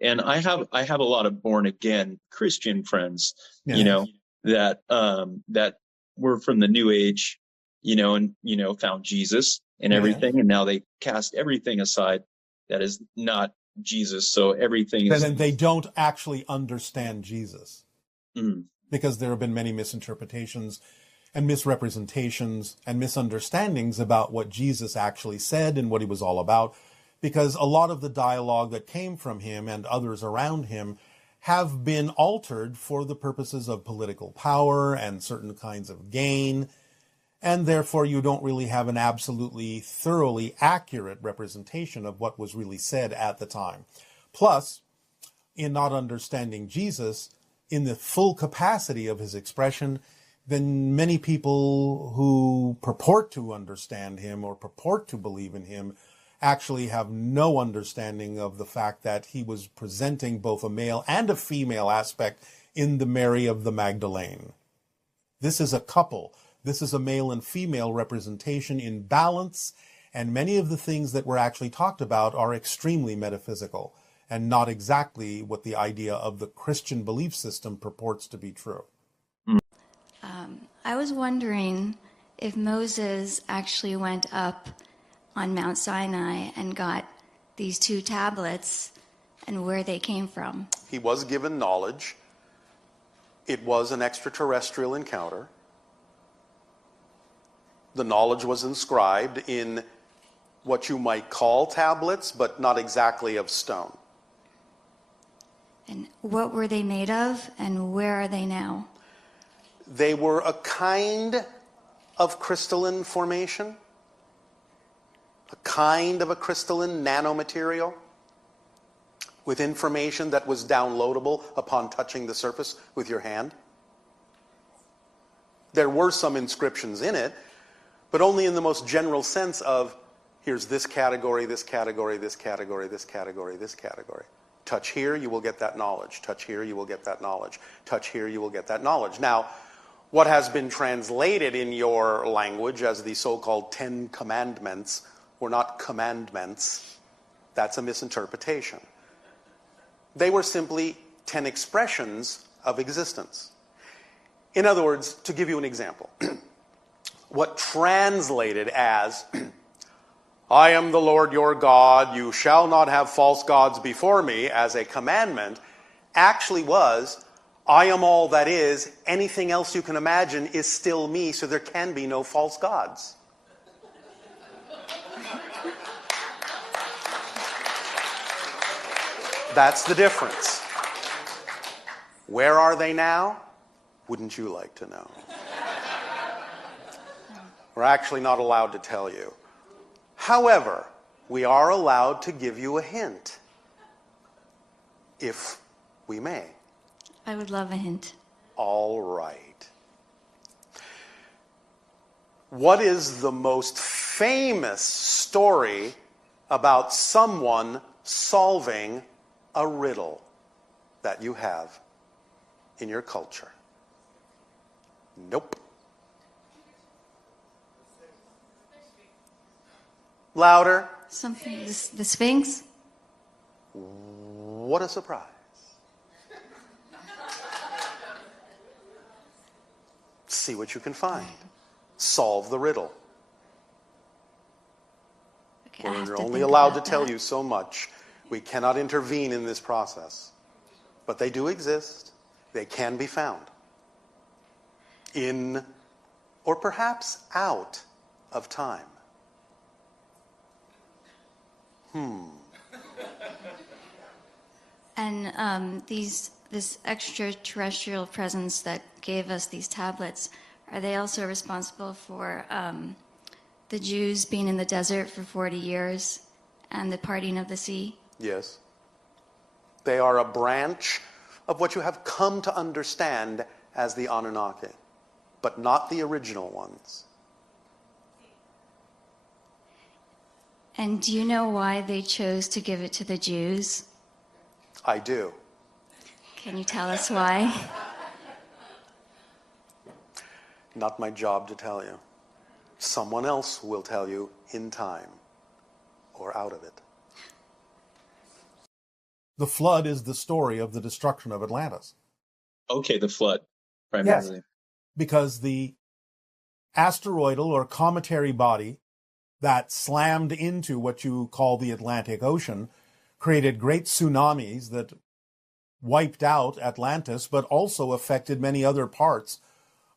And I have a lot of born again Christian friends, you Yeah. know, that were from the New Age, and found Jesus and Yeah. everything, and now they cast everything aside that is not Jesus. So everything is. Then they don't actually understand Jesus Mm, because there have been many misinterpretations and misrepresentations and misunderstandings about what Jesus actually said and what he was all about, because a lot of the dialogue that came from him and others around him have been altered for the purposes of political power and certain kinds of gain, and therefore you don't really have an absolutely thoroughly accurate representation of what was really said at the time. Plus, in not understanding Jesus in the full capacity of his expression, then many people who purport to understand him or purport to believe in him actually have no understanding of the fact that he was presenting both a male and a female aspect in the Mary of the Magdalene. This is a couple. This is a male and female representation in balance, and many of the things that were actually talked about are extremely metaphysical and not exactly what the idea of the Christian belief system purports to be true. mm. I was wondering if Moses actually went up on Mount Sinai and got these two tablets and where they came from. He was given knowledge. It was an extraterrestrial encounter. The knowledge was inscribed in what you might call tablets, but not exactly of stone. And what were they made of, and where are they now? They were a kind of crystalline formation, a kind of a crystalline nanomaterial with information that was downloadable upon touching the surface with your hand. There were some inscriptions in it, but only in the most general sense of, here's this category, this category, this category, this category, this category. Touch here, you will get that knowledge. Touch here, you will get that knowledge. Touch here, you will get that knowledge. Now, what has been translated in your language as the so-called 10 commandments were not commandments. That's a misinterpretation. They were simply 10 expressions of existence. In other words, to give you an example, what translated as, I am the Lord your God, you shall not have false gods before me, as a commandment, actually was, I am all that is, anything else you can imagine is still me, so there can be no false gods. That's the difference. Where are they now? Wouldn't you like to know? We're actually not allowed to tell you. However, we are allowed to give you a hint, if we may. I would love a hint. All right. What is the most famous story about someone solving a riddle that you have in your culture? Nope. Louder. Something, the Sphinx? What a surprise. See what you can find. Solve the riddle. Okay, I have We're to only think allowed to about tell that. you so much. We cannot intervene in this process. But they do exist. They can be found. In, or perhaps out of time. And this extraterrestrial presence that gave us these tablets, are they also responsible for the Jews being in the desert for 40 years and the parting of the sea? Yes. They are a branch of what you have come to understand as the Anunnaki, but not the original ones. And do you know why they chose to give it to the Jews? I do. Can you tell us why? Not my job to tell you. Someone else will tell you in time or out of it. The flood is the story of the destruction of Atlantis. Okay, the flood, primarily. Yes, because the asteroidal or cometary body that slammed into what you call the Atlantic Ocean created great tsunamis that wiped out Atlantis, but also affected many other parts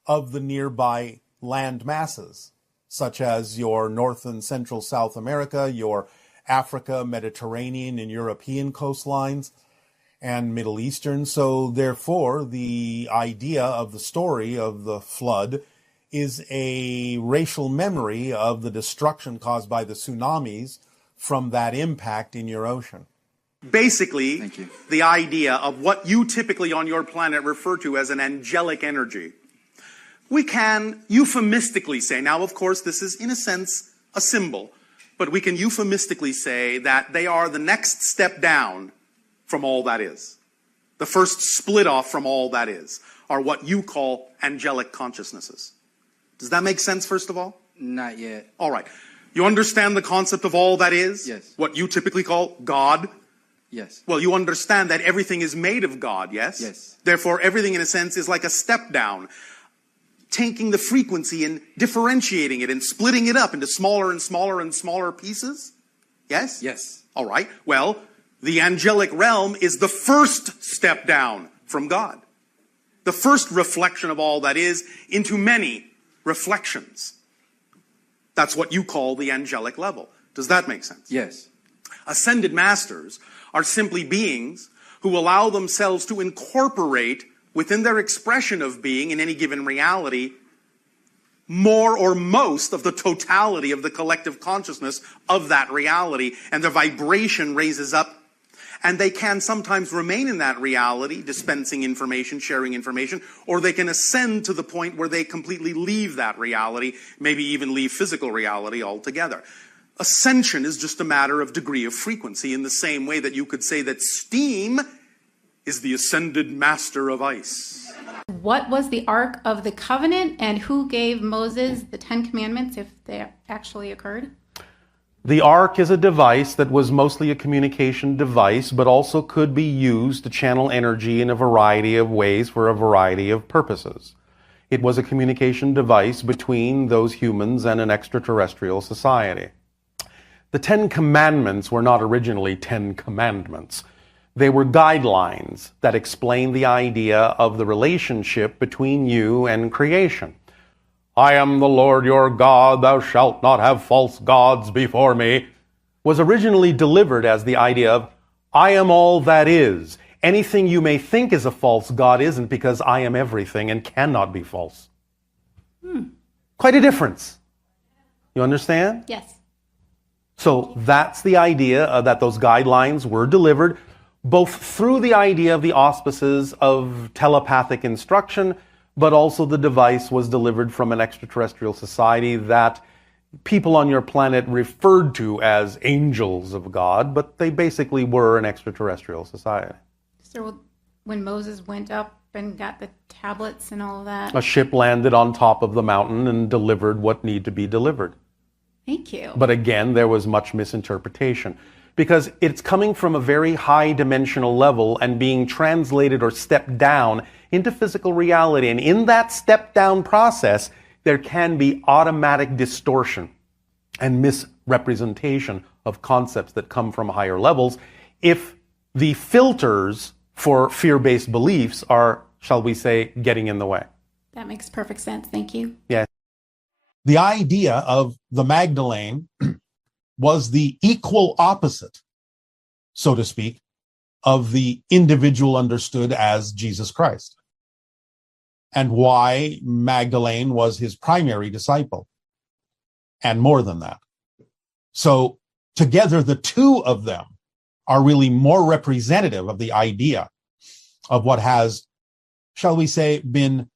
of the nearby land masses, such as your North and Central South America, your Africa, Mediterranean, and European coastlines, and Middle Eastern. So therefore, the idea of the story of the flood is a racial memory of the destruction caused by the tsunamis from that impact in your ocean. Basically, the idea of what you typically on your planet refer to as an angelic energy. We can euphemistically say, now of course this is in a sense a symbol, but we can euphemistically say that they are the next step down from all that is. The first split off from all that is are what you call angelic consciousnesses. Does that make sense, first of all? Not yet. All right. You understand the concept of all that is? Yes. What you typically call God? Yes. Well, you understand that everything is made of God, yes? Yes. Therefore, everything in a sense is like a step down, taking the frequency and differentiating it and splitting it up into smaller and smaller and smaller pieces? Yes? Yes. All right. Well, the angelic realm is the first step down from God. The first reflection of all that is into many reflections. That's what you call the angelic level. Does that make sense? Yes. Ascended masters are simply beings who allow themselves to incorporate within their expression of being in any given reality more or most of the totality of the collective consciousness of that reality, and the vibration raises up, and they can sometimes remain in that reality, dispensing information, sharing information, or they can ascend to the point where they completely leave that reality, maybe even leave physical reality altogether. Ascension is just a matter of degree of frequency, in the same way that you could say that steam is the ascended master of ice. What was the Ark of the Covenant, and who gave Moses the Ten Commandments, if they actually occurred? The Ark is a device that was mostly a communication device, but also could be used to channel energy in a variety of ways for a variety of purposes. It was a communication device between those humans and an extraterrestrial society. The Ten Commandments were not originally 10 commandments. They were guidelines that explain the idea of the relationship between you and creation. I am the Lord your God, thou shalt not have false gods before me, was originally delivered as the idea of, I am all that is. Anything you may think is a false god isn't, because I am everything and cannot be false. Quite a difference. You understand? Yes. So that's the idea that those guidelines were delivered, both through the idea of the auspices of telepathic instruction, but also the device was delivered from an extraterrestrial society that people on your planet referred to as angels of God, but they basically were an extraterrestrial society. So when Moses went up and got the tablets and all of that. A ship landed on top of the mountain and delivered what needed to be delivered. Thank you. But again, there was much misinterpretation, because it's coming from a very high dimensional level and being translated or stepped down into physical reality. And in that step down process, there can be automatic distortion and misrepresentation of concepts that come from higher levels if the filters for fear-based beliefs are, shall we say, getting in the way. That makes perfect sense. Thank you. Yeah. The idea of the Magdalene was the equal opposite, so to speak, of the individual understood as Jesus Christ, and why Magdalene was his primary disciple, and more than that. So together, the two of them are really more representative of the idea of what has, shall we say, been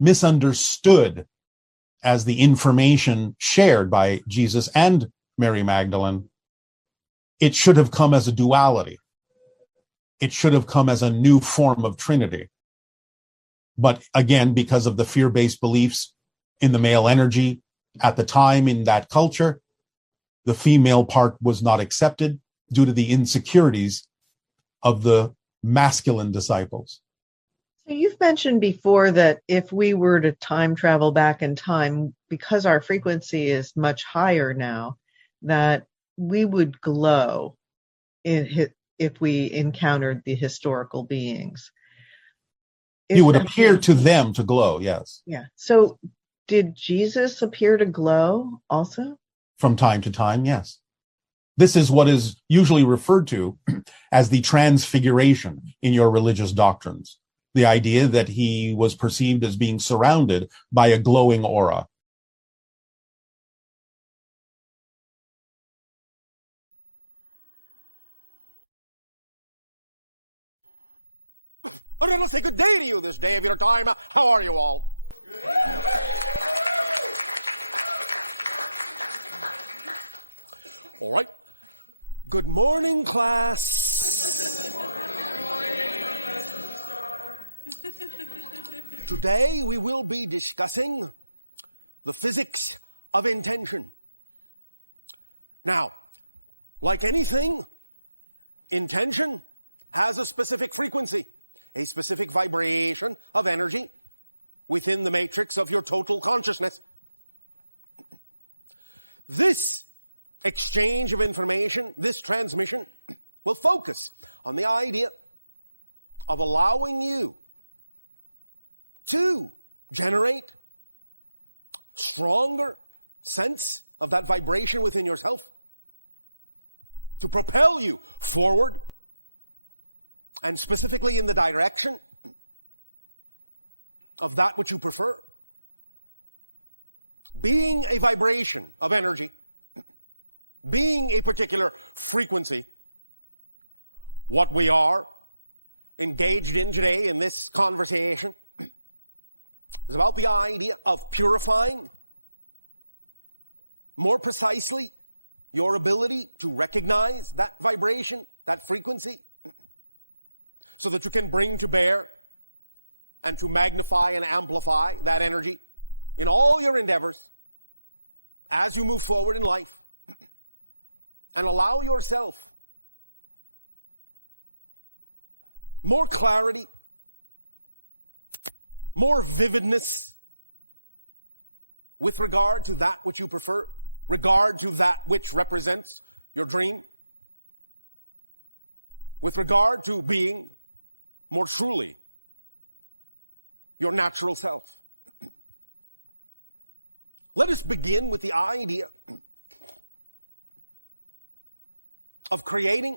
misunderstood as the information shared by Jesus and Mary Magdalene. It should have come as a duality. It should have come as a new form of Trinity. But again, because of the fear-based beliefs in the male energy at the time in that culture, the female part was not accepted due to the insecurities of the masculine disciples. So you've mentioned before that if we were to time travel back in time, because our frequency is much higher now, that we would glow if we encountered the historical beings. You would appear to them to glow, yes. Yeah. So did Jesus appear to glow also? From time to time, yes. This is what is usually referred to as the transfiguration in your religious doctrines. The idea that he was perceived as being surrounded by a glowing aura. I'm going to say good day to you this day of your time. How are you all? All right. Good morning, class. Today we will be discussing the physics of intention. Now, like anything, intention has a specific frequency, a specific vibration of energy within the matrix of your total consciousness. This exchange of information, this transmission, will focus on the idea of allowing you to generate stronger sense of that vibration within yourself, to propel you forward, and specifically in the direction of that which you prefer. Being a vibration of energy, being a particular frequency, what we are engaged in today in this conversation is about the idea of purifying, more precisely, your ability to recognize that vibration, that frequency, so that you can bring to bear and to magnify and amplify that energy in all your endeavors as you move forward in life, and allow yourself more clarity, more vividness with regard to that which you prefer, regard to that which represents your dream, with regard to being more truly your natural self. Let us begin with the idea of creating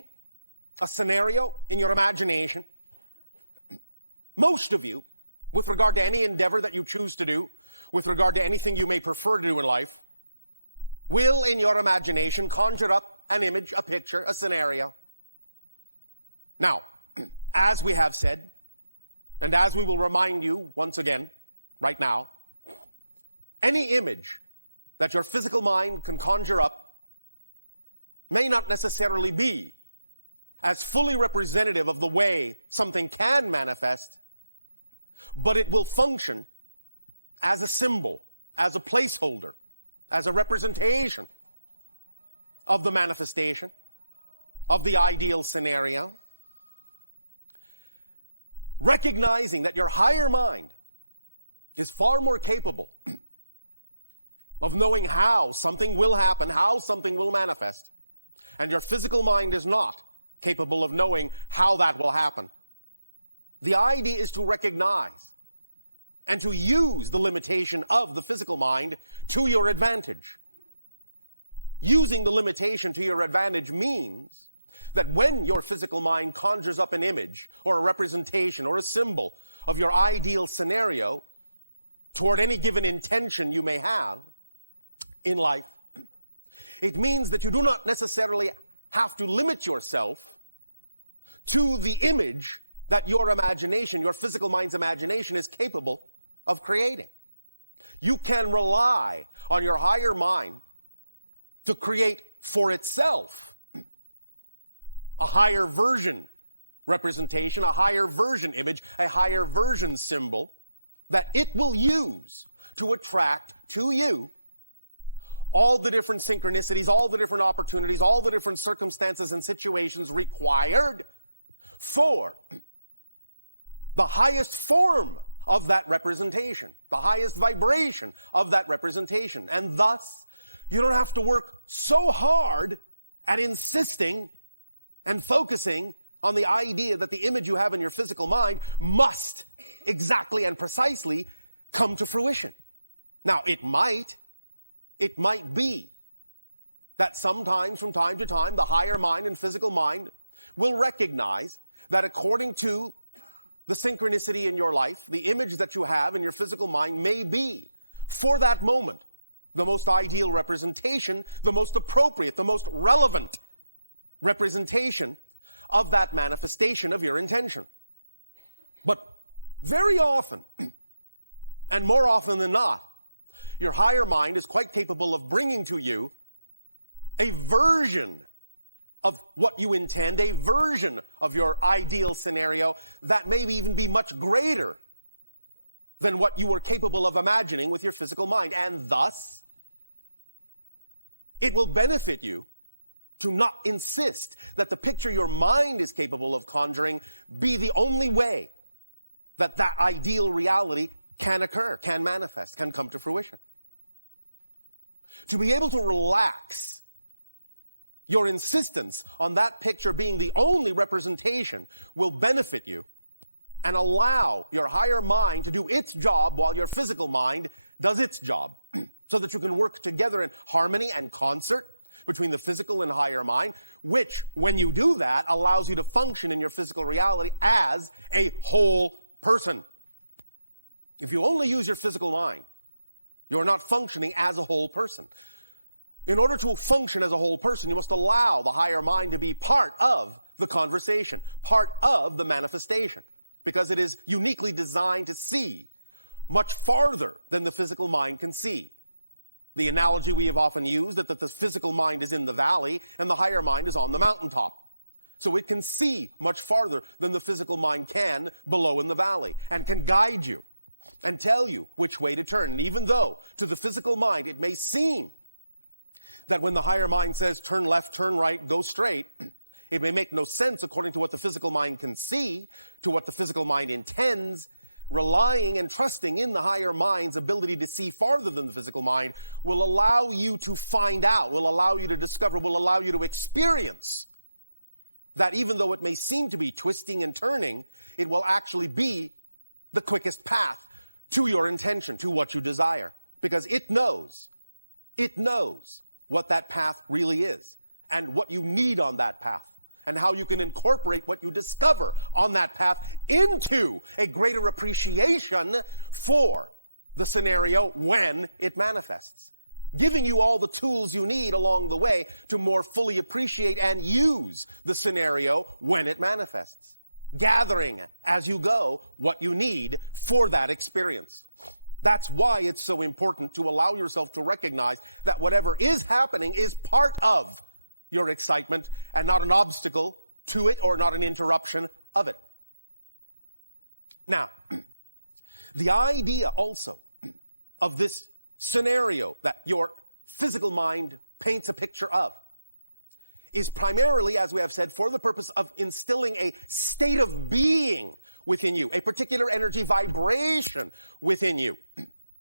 a scenario in your imagination. Most of you, with regard to any endeavor that you choose to do, with regard to anything you may prefer to do in life, will in your imagination conjure up an image, a picture, a scenario. Now, as we have said, and as we will remind you once again, right now, any image that your physical mind can conjure up may not necessarily be as fully representative of the way something can manifest, but it will function as a symbol, as a placeholder, as a representation of the manifestation, of the ideal scenario. Recognizing that your higher mind is far more capable of knowing how something will happen, how something will manifest, and your physical mind is not capable of knowing how that will happen. The idea is to recognize and to use the limitation of the physical mind to your advantage. Using the limitation to your advantage means that when your physical mind conjures up an image or a representation or a symbol of your ideal scenario toward any given intention you may have in life, it means that you do not necessarily have to limit yourself to the image that your imagination, your physical mind's imagination, is capable of creating. You can rely on your higher mind to create for itself a higher version representation, a higher version image, a higher version symbol that it will use to attract to you all the different synchronicities, all the different opportunities, all the different circumstances and situations required for the highest form of that representation, the highest vibration of that representation. And thus, you don't have to work so hard at insisting and focusing on the idea that the image you have in your physical mind must exactly and precisely come to fruition. Now, it might be that sometimes, from time to time, the higher mind and physical mind will recognize that according to the synchronicity in your life, the image that you have in your physical mind may be, for that moment, the most ideal representation, the most appropriate, the most relevant representation of that manifestation of your intention. But very often, and more often than not, your higher mind is quite capable of bringing to you a version of what you intend, a version of your ideal scenario that may even be much greater than what you were capable of imagining with your physical mind. And thus, it will benefit you to not insist that the picture your mind is capable of conjuring be the only way that that ideal reality can occur, can manifest, can come to fruition. To be able to relax your insistence on that picture being the only representation will benefit you and allow your higher mind to do its job while your physical mind does its job, so that you can work together in harmony and concert between the physical and higher mind, which, when you do that, allows you to function in your physical reality as a whole person. If you only use your physical mind, you're not functioning as a whole person. In order to function as a whole person, you must allow the higher mind to be part of the conversation, part of the manifestation, because it is uniquely designed to see much farther than the physical mind can see. The analogy we have often used is that the physical mind is in the valley and the higher mind is on the mountaintop. So it can see much farther than the physical mind can below in the valley, and can guide you and tell you which way to turn. And even though to the physical mind it may seem that when the higher mind says turn left, turn right, go straight, it may make no sense according to what the physical mind can see, to what the physical mind intends. Relying and trusting in the higher mind's ability to see farther than the physical mind will allow you to find out, will allow you to discover, will allow you to experience that even though it may seem to be twisting and turning, it will actually be the quickest path to your intention, to what you desire. Because it knows what that path really is and what you need on that path, and how you can incorporate what you discover on that path into a greater appreciation for the scenario when it manifests, giving you all the tools you need along the way to more fully appreciate and use the scenario when it manifests, gathering as you go what you need for that experience. That's why it's so important to allow yourself to recognize that whatever is happening is part of your excitement and not an obstacle to it or not an interruption of it. Now, the idea also of this scenario that your physical mind paints a picture of is primarily, as we have said, for the purpose of instilling a state of being within you, a particular energy vibration within you,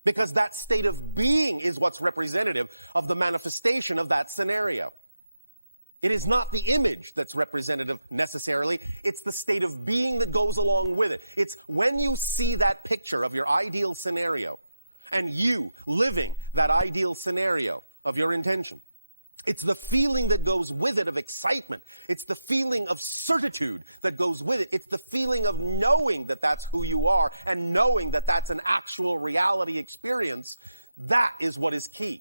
because that state of being is what's representative of the manifestation of that scenario. It is not the image that's representative necessarily. It's the state of being that goes along with it. It's when you see that picture of your ideal scenario and you living that ideal scenario of your intention. It's the feeling that goes with it of excitement. It's the feeling of certitude that goes with it. It's the feeling of knowing that that's who you are and knowing that that's an actual reality experience. That is what is key.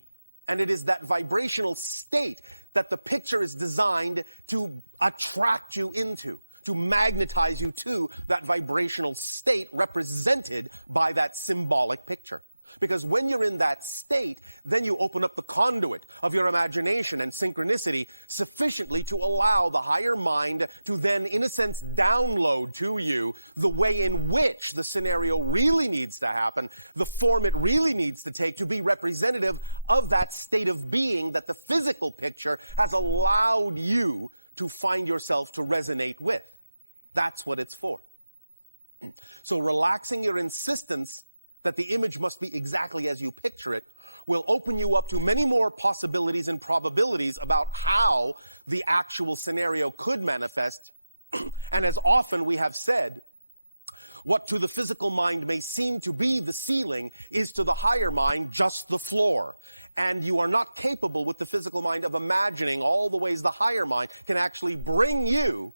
And it is that vibrational state that the picture is designed to attract you into, to magnetize you to that vibrational state represented by that symbolic picture. Because when you're in that state, then you open up the conduit of your imagination and synchronicity sufficiently to allow the higher mind to then, in a sense, download to you the way in which the scenario really needs to happen, the form it really needs to take to be representative of that state of being that the physical picture has allowed you to find yourself to resonate with. That's what it's for. So relaxing your insistence that the image must be exactly as you picture it will open you up to many more possibilities and probabilities about how the actual scenario could manifest. And as often we have said, what to the physical mind may seem to be the ceiling is to the higher mind just the floor. And you are not capable with the physical mind of imagining all the ways the higher mind can actually bring you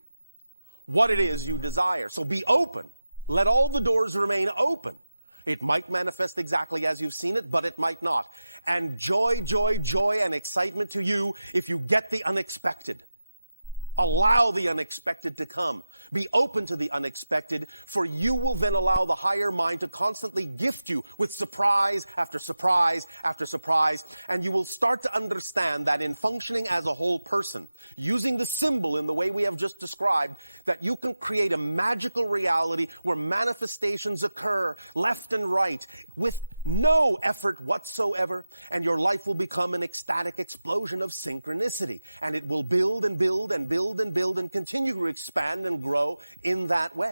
what it is you desire. So be open. Let all the doors remain open. It might manifest exactly as you've seen it, but it might not. And joy, joy, joy, and excitement to you if you get the unexpected. Allow the unexpected to come. Be open to the unexpected, for you will then allow the higher mind to constantly gift you with surprise after surprise after surprise, and you will start to understand that in functioning as a whole person, using the symbol in the way we have just described, that you can create a magical reality where manifestations occur left and right with no effort whatsoever, and your life will become an ecstatic explosion of synchronicity, and it will build and build and build and build and continue to expand and grow in that way.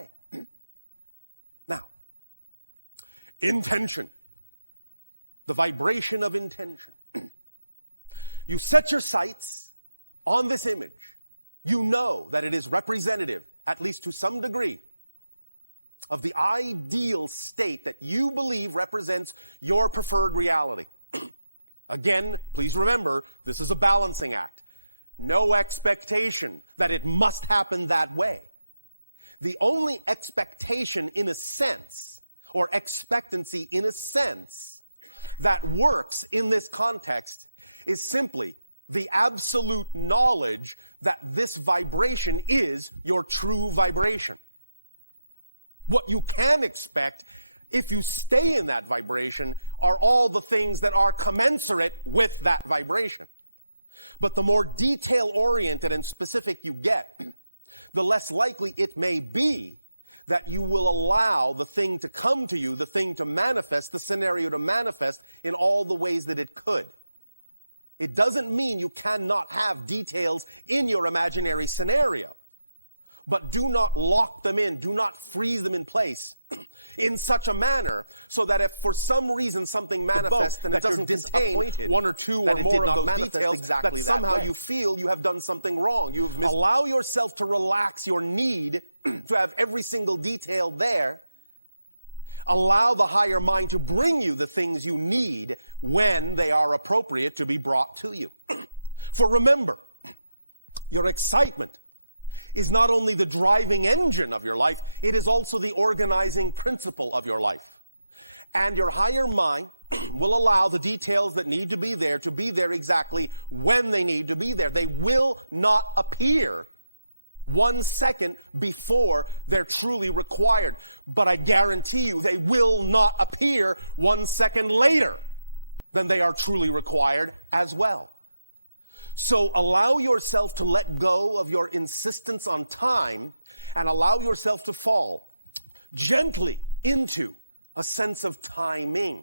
Now, intention, the vibration of intention. You set your sights on this image. You know that it is representative, at least to some degree, of the ideal state that you believe represents your preferred reality. Again, please remember, this is a balancing act. No expectation that it must happen that way. The only expectation in a sense, or expectancy in a sense, that works in this context is simply the absolute knowledge that this vibration is your true vibration. What you can expect, if you stay in that vibration, are all the things that are commensurate with that vibration. But the more detail-oriented and specific you get, the less likely it may be that you will allow the thing to come to you, the thing to manifest, the scenario to manifest in all the ways that it could. It doesn't mean you cannot have details in your imaginary scenario. But do not lock them in. Do not freeze them in place in such a manner so that if for some reason something manifests and it doesn't contain one or two or more of those details, that somehow you feel you have done something wrong. Allow yourself to relax your need to have every single detail there. Allow the higher mind to bring you the things you need when they are appropriate to be brought to you. For remember, your excitement is not only the driving engine of your life, it is also the organizing principle of your life. And your higher mind will allow the details that need to be there exactly when they need to be there. They will not appear 1 second before they're truly required. But I guarantee you they will not appear 1 second later than they are truly required as well. So allow yourself to let go of your insistence on time and allow yourself to fall gently into a sense of timing,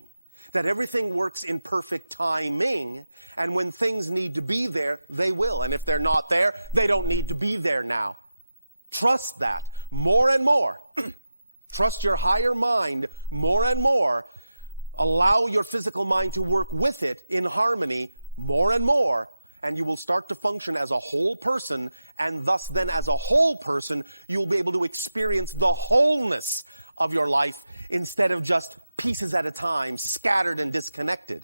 that everything works in perfect timing, and when things need to be there, they will. And if they're not there, they don't need to be there now. Trust that more and more. Trust your higher mind more and more. Allow your physical mind to work with it in harmony more and more. And you will start to function as a whole person, and thus then as a whole person, you'll be able to experience the wholeness of your life instead of just pieces at a time, scattered and disconnected.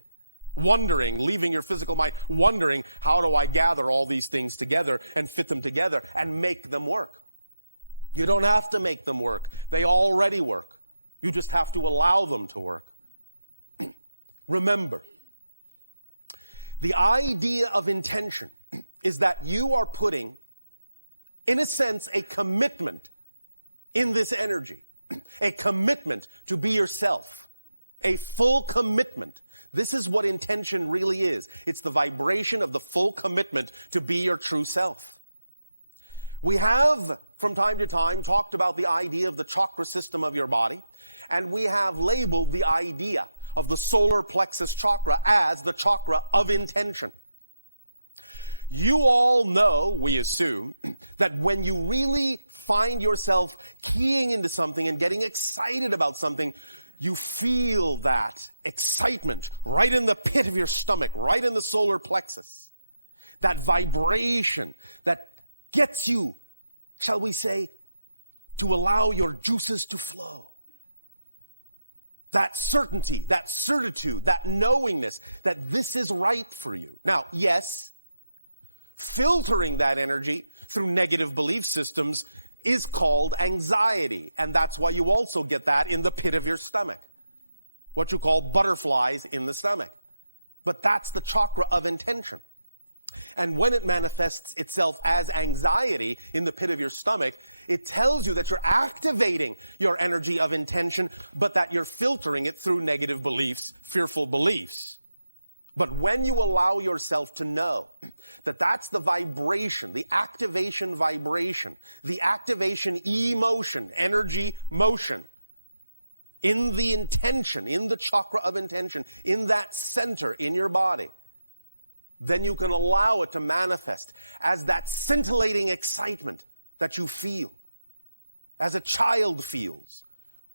Wondering, leaving your physical mind, wondering, how do I gather all these things together and fit them together and make them work? You don't have to make them work. They already work. You just have to allow them to work. Remember, the idea of intention is that you are putting, in a sense, a commitment in this energy, a commitment to be yourself, a full commitment. This is what intention really is. It's the vibration of the full commitment to be your true self. We have, from time to time, talked about the idea of the chakra system of your body, and we have labeled the idea of the solar plexus chakra as the chakra of intention. You all know, we assume, that when you really find yourself keying into something and getting excited about something, you feel that excitement right in the pit of your stomach, right in the solar plexus. That vibration that gets you, shall we say, to allow your juices to flow. That certainty, that certitude, that knowingness that this is right for you. Now, yes, filtering that energy through negative belief systems is called anxiety, and that's why you also get that in the pit of your stomach, what you call butterflies in the stomach. But that's the chakra of intention. And when it manifests itself as anxiety in the pit of your stomach, it tells you that you're activating your energy of intention, but that you're filtering it through negative beliefs, fearful beliefs. But when you allow yourself to know that that's the vibration, the activation vibration, the activation emotion, energy motion, in the intention, in the chakra of intention, in that center in your body, then you can allow it to manifest as that scintillating excitement that you feel, as a child feels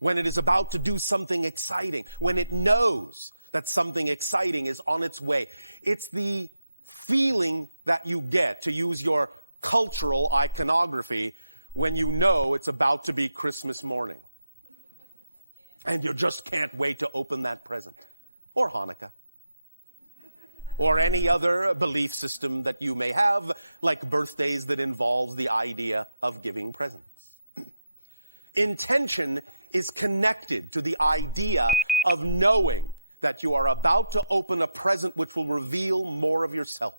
when it is about to do something exciting, when it knows that something exciting is on its way. It's the feeling that you get, to use your cultural iconography, when you know it's about to be Christmas morning. And you just can't wait to open that present. Or Hanukkah. Or any other belief system that you may have, like birthdays that involve the idea of giving presents. Intention is connected to the idea of knowing that you are about to open a present which will reveal more of yourself.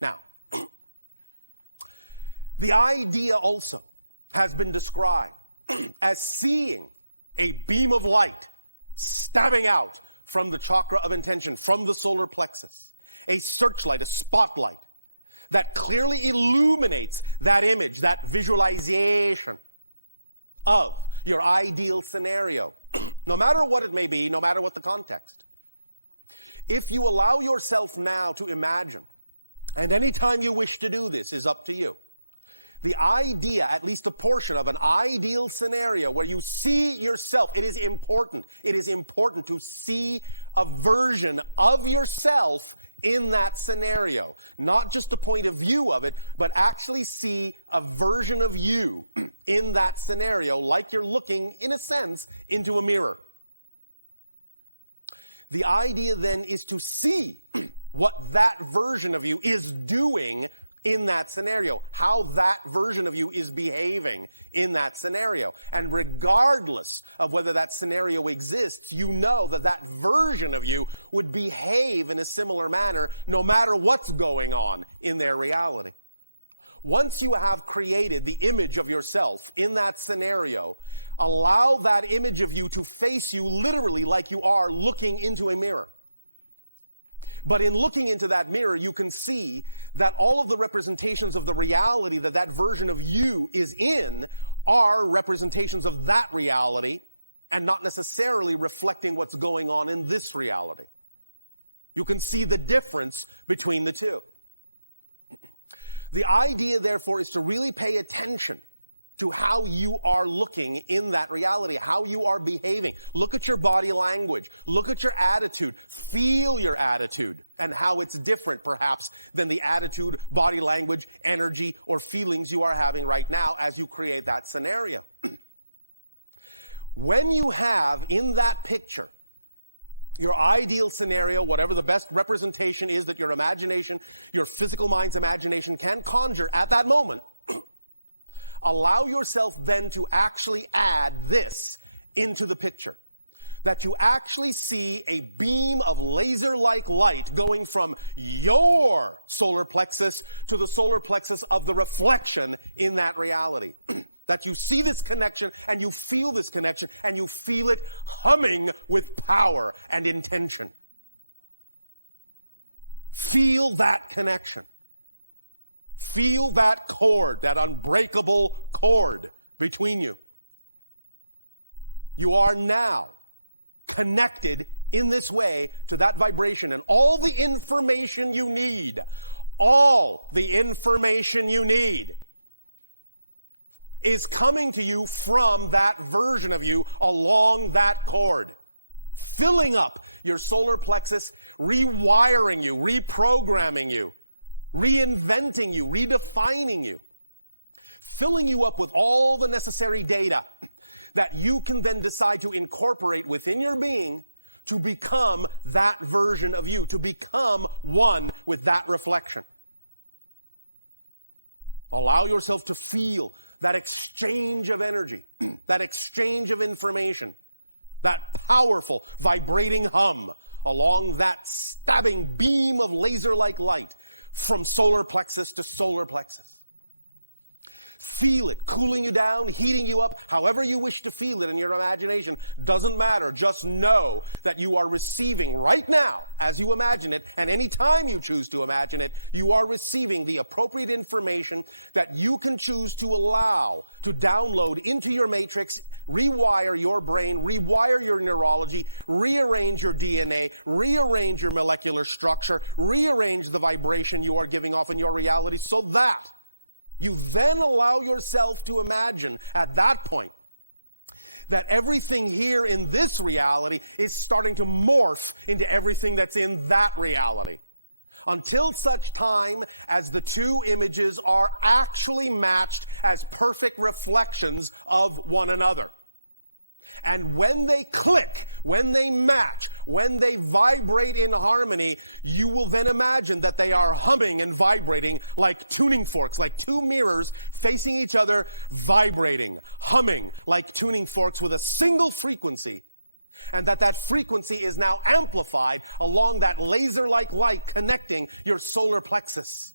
Now, the idea also has been described as seeing a beam of light stabbing out from the chakra of intention, from the solar plexus, a searchlight, a spotlight that clearly illuminates that image, that visualization of your ideal scenario, no matter what it may be, no matter what the context. If you allow yourself now to imagine, and any time you wish to do this is up to you, the idea, at least a portion of an ideal scenario where you see yourself, it is important. It is important to see a version of yourself in that scenario. Not just a point of view of it, but actually see a version of you in that scenario, like you're looking, in a sense, into a mirror. The idea then is to see what that version of you is doing in that scenario, how that version of you is behaving in that scenario. And regardless of whether that scenario exists, you know that that version of you would behave in a similar manner no matter what's going on in their reality. Once you have created the image of yourself in that scenario, allow that image of you to face you literally like you are looking into a mirror. But in looking into that mirror, you can see that all of the representations of the reality that that version of you is in are representations of that reality and not necessarily reflecting what's going on in this reality. You can see the difference between the two. The idea, therefore, is to really pay attention to how you are looking in that reality, how you are behaving. Look at your body language. Look at your attitude. Feel your attitude and how it's different, perhaps, than the attitude, body language, energy, or feelings you are having right now as you create that scenario. When you have in that picture your ideal scenario, whatever the best representation is that your imagination, your physical mind's imagination can conjure at that moment, allow yourself then to actually add this into the picture. That you actually see a beam of laser-like light going from your solar plexus to the solar plexus of the reflection in that reality. That you see this connection and you feel this connection and you feel it humming with power and intention. Feel that connection. Feel that cord, that unbreakable cord between you. You are now connected in this way to that vibration, and all the information you need is coming to you from that version of you along that cord, filling up your solar plexus, rewiring you, reprogramming you, reinventing you, redefining you, filling you up with all the necessary data that you can then decide to incorporate within your being to become that version of you, to become one with that reflection. Allow yourself to feel that exchange of energy, that exchange of information, that powerful vibrating hum along that stabbing beam of laser-like light from solar plexus to solar plexus. Feel it cooling you down, heating you up, however you wish to feel it in your imagination. Doesn't matter. Just know that you are receiving right now, as you imagine it, and any time you choose to imagine it, you are receiving the appropriate information that you can choose to allow to download into your matrix, rewire your brain, rewire your neurology, rearrange your DNA, rearrange your molecular structure, rearrange the vibration you are giving off in your reality so that you then allow yourself to imagine at that point that everything here in this reality is starting to morph into everything that's in that reality. Until such time as the two images are actually matched as perfect reflections of one another. And when they click, when they match, when they vibrate in harmony, you will then imagine that they are humming and vibrating like tuning forks, like two mirrors facing each other, vibrating, humming like tuning forks with a single frequency. And that frequency is now amplified along that laser-like light connecting your solar plexus,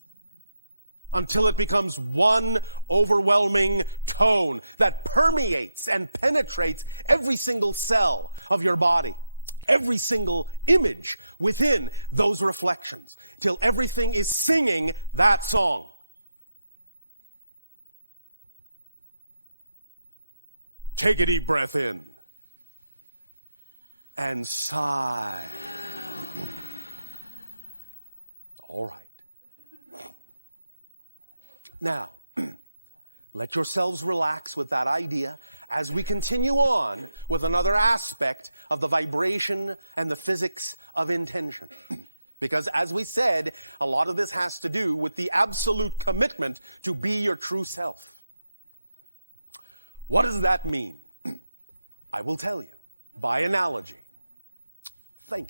until it becomes one overwhelming tone that permeates and penetrates every single cell of your body, every single image within those reflections, till everything is singing that song. Take a deep breath in and sigh. All right. Now, let yourselves relax with that idea as we continue on with another aspect of the vibration and the physics of intention. Because as we said, a lot of this has to do with the absolute commitment to be your true self. What does that mean? I will tell you by analogy. Thank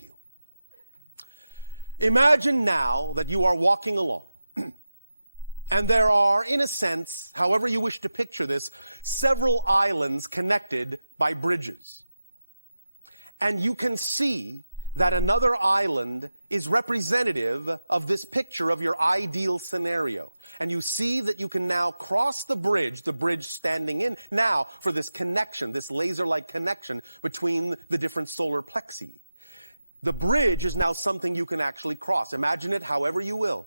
you. Imagine now that you are walking along. And there are, in a sense, however you wish to picture this, several islands connected by bridges. And you can see that another island is representative of this picture of your ideal scenario. And you see that you can now cross the bridge standing in, now for this connection, this laser-like connection between the different solar plexi. The bridge is now something you can actually cross. Imagine it however you will.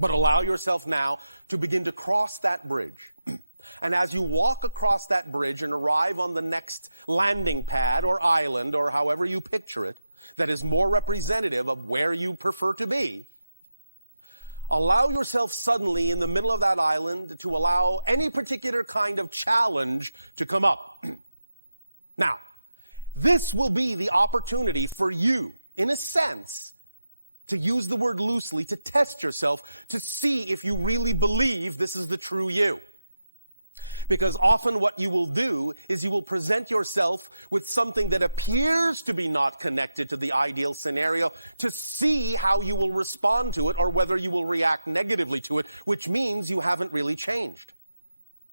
But allow yourself now to begin to cross that bridge. And as you walk across that bridge and arrive on the next landing pad or island or however you picture it, that is more representative of where you prefer to be, allow yourself suddenly in the middle of that island to allow any particular kind of challenge to come up. Now, this will be the opportunity for you, in a sense, to use the word loosely, to test yourself, to see if you really believe this is the true you. Because often what you will do is you will present yourself with something that appears to be not connected to the ideal scenario to see how you will respond to it or whether you will react negatively to it, which means you haven't really changed,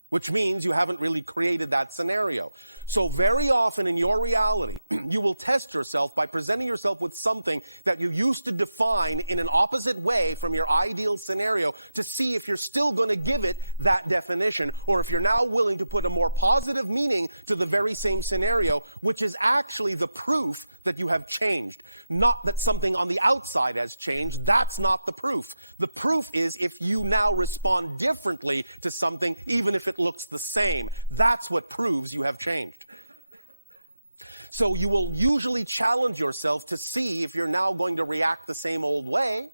which means you haven't really created that scenario. So very often in your reality, you will test yourself by presenting yourself with something that you used to define in an opposite way from your ideal scenario to see if you're still going to give it that definition or if you're now willing to put a more positive meaning to the very same scenario, which is actually the proof that you have changed. Not that something on the outside has changed. That's not the proof. The proof is if you now respond differently to something, even if it looks the same. That's what proves you have changed. So you will usually challenge yourself to see if you're now going to react the same old way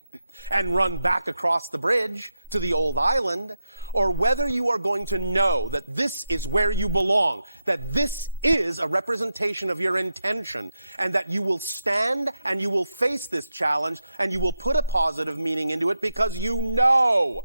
and run back across the bridge to the old island, or whether you are going to know that this is where you belong, that this is a representation of your intention, and that you will stand and you will face this challenge and you will put a positive meaning into it because you know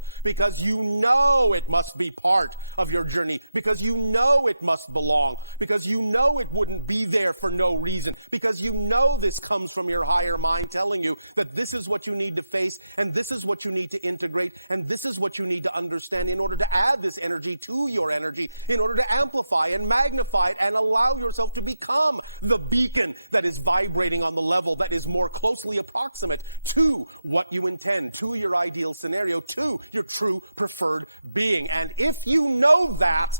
it must be part of your journey, because you know it must belong, because you know it wouldn't be there for no reason, because you know this comes from your higher mind telling you that this is what you need to face, and this is what you need to integrate, and this is what you need to understand in order to add this energy to your energy, in order to amplify and magnify it and allow yourself to become the beacon that is vibrating on the level that is more closely approximate to what you intend, to your ideal scenario, to your true preferred being. And if you know that,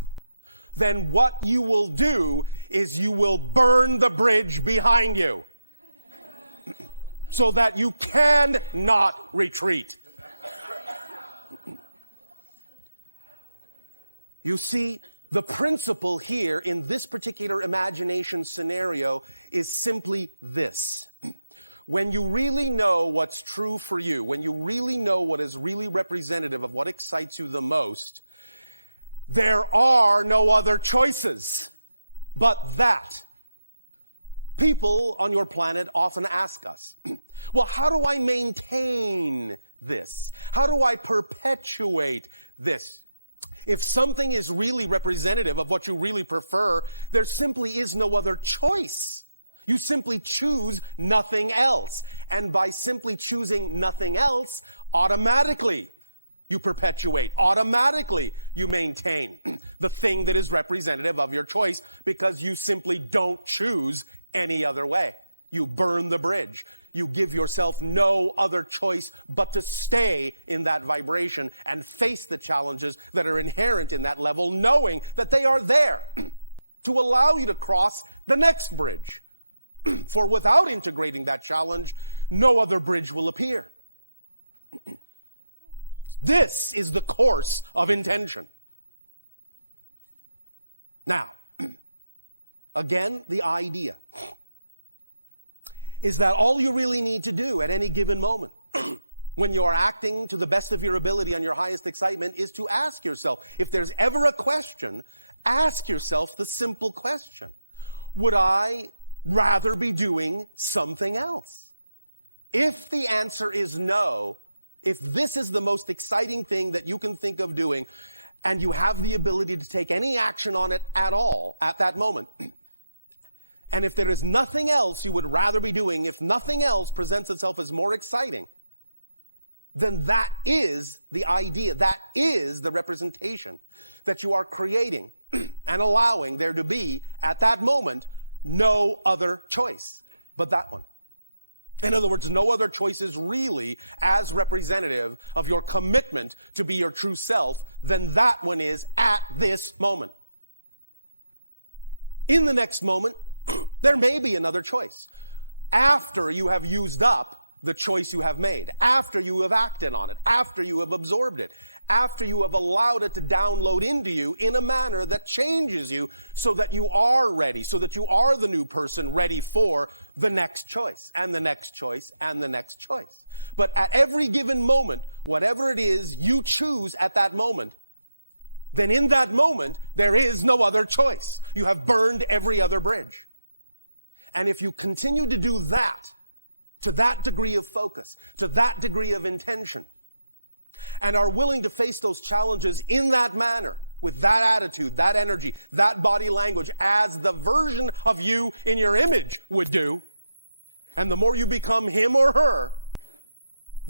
then what you will do is you will burn the bridge behind you so that you cannot retreat. You see, the principle here in this particular imagination scenario is simply this. When you really know what's true for you, when you really know what is really representative of what excites you the most, there are no other choices but that. People on your planet often ask us, well, how do I maintain this? How do I perpetuate this? If something is really representative of what you really prefer, there simply is no other choice. You simply choose nothing else. And by simply choosing nothing else, automatically you perpetuate. Automatically you maintain the thing that is representative of your choice because you simply don't choose any other way. You burn the bridge. You give yourself no other choice but to stay in that vibration and face the challenges that are inherent in that level, knowing that they are there to allow you to cross the next bridge. For without integrating that challenge, no other bridge will appear. This is the course of intention. Now, again, the idea is that all you really need to do at any given moment when you're acting to the best of your ability and your highest excitement is to ask yourself, if there's ever a question, ask yourself the simple question: would I rather be doing something else? If the answer is no, if this is the most exciting thing that you can think of doing, and you have the ability to take any action on it at all at that moment, and if there is nothing else you would rather be doing, if nothing else presents itself as more exciting, then that is the idea, that is the representation that you are creating and allowing there to be, at that moment, no other choice but that one. In other words, no other choice is really as representative of your commitment to be your true self than that one is at this moment. In the next moment, there may be another choice. After you have used up the choice you have made, after you have acted on it, after you have absorbed it, after you have allowed it to download into you in a manner that changes you so that you are ready, so that you are the new person ready for the next choice, and the next choice, and the next choice. But at every given moment, whatever it is you choose at that moment, then in that moment, there is no other choice. You have burned every other bridge. And if you continue to do that, to that degree of focus, to that degree of intention, and are willing to face those challenges in that manner, with that attitude, that energy, that body language, as the version of you in your image would do, and the more you become him or her,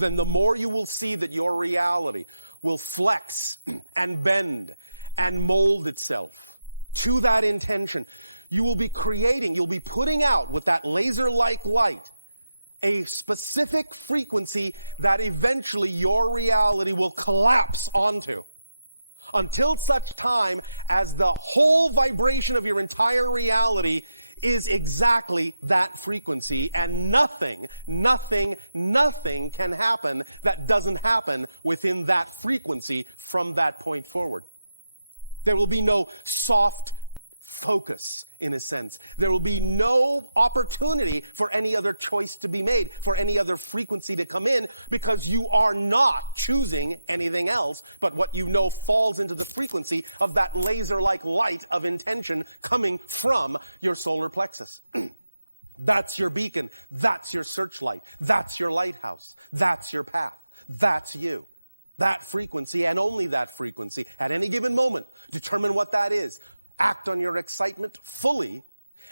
then the more you will see that your reality will flex and bend and mold itself to that intention. You will be creating, you'll be putting out with that laser-like light a specific frequency that eventually your reality will collapse onto, until such time as the whole vibration of your entire reality is exactly that frequency, and nothing can happen that doesn't happen within that frequency from that point forward. There will be no soft focus, in a sense. There will be no opportunity for any other choice to be made, for any other frequency to come in, because you are not choosing anything else, but what you know falls into the frequency of that laser-like light of intention coming from your solar plexus. That's your beacon. That's your searchlight. That's your lighthouse. That's your path. That's you. That frequency, and only that frequency, at any given moment, determine what that is. Act on your excitement fully,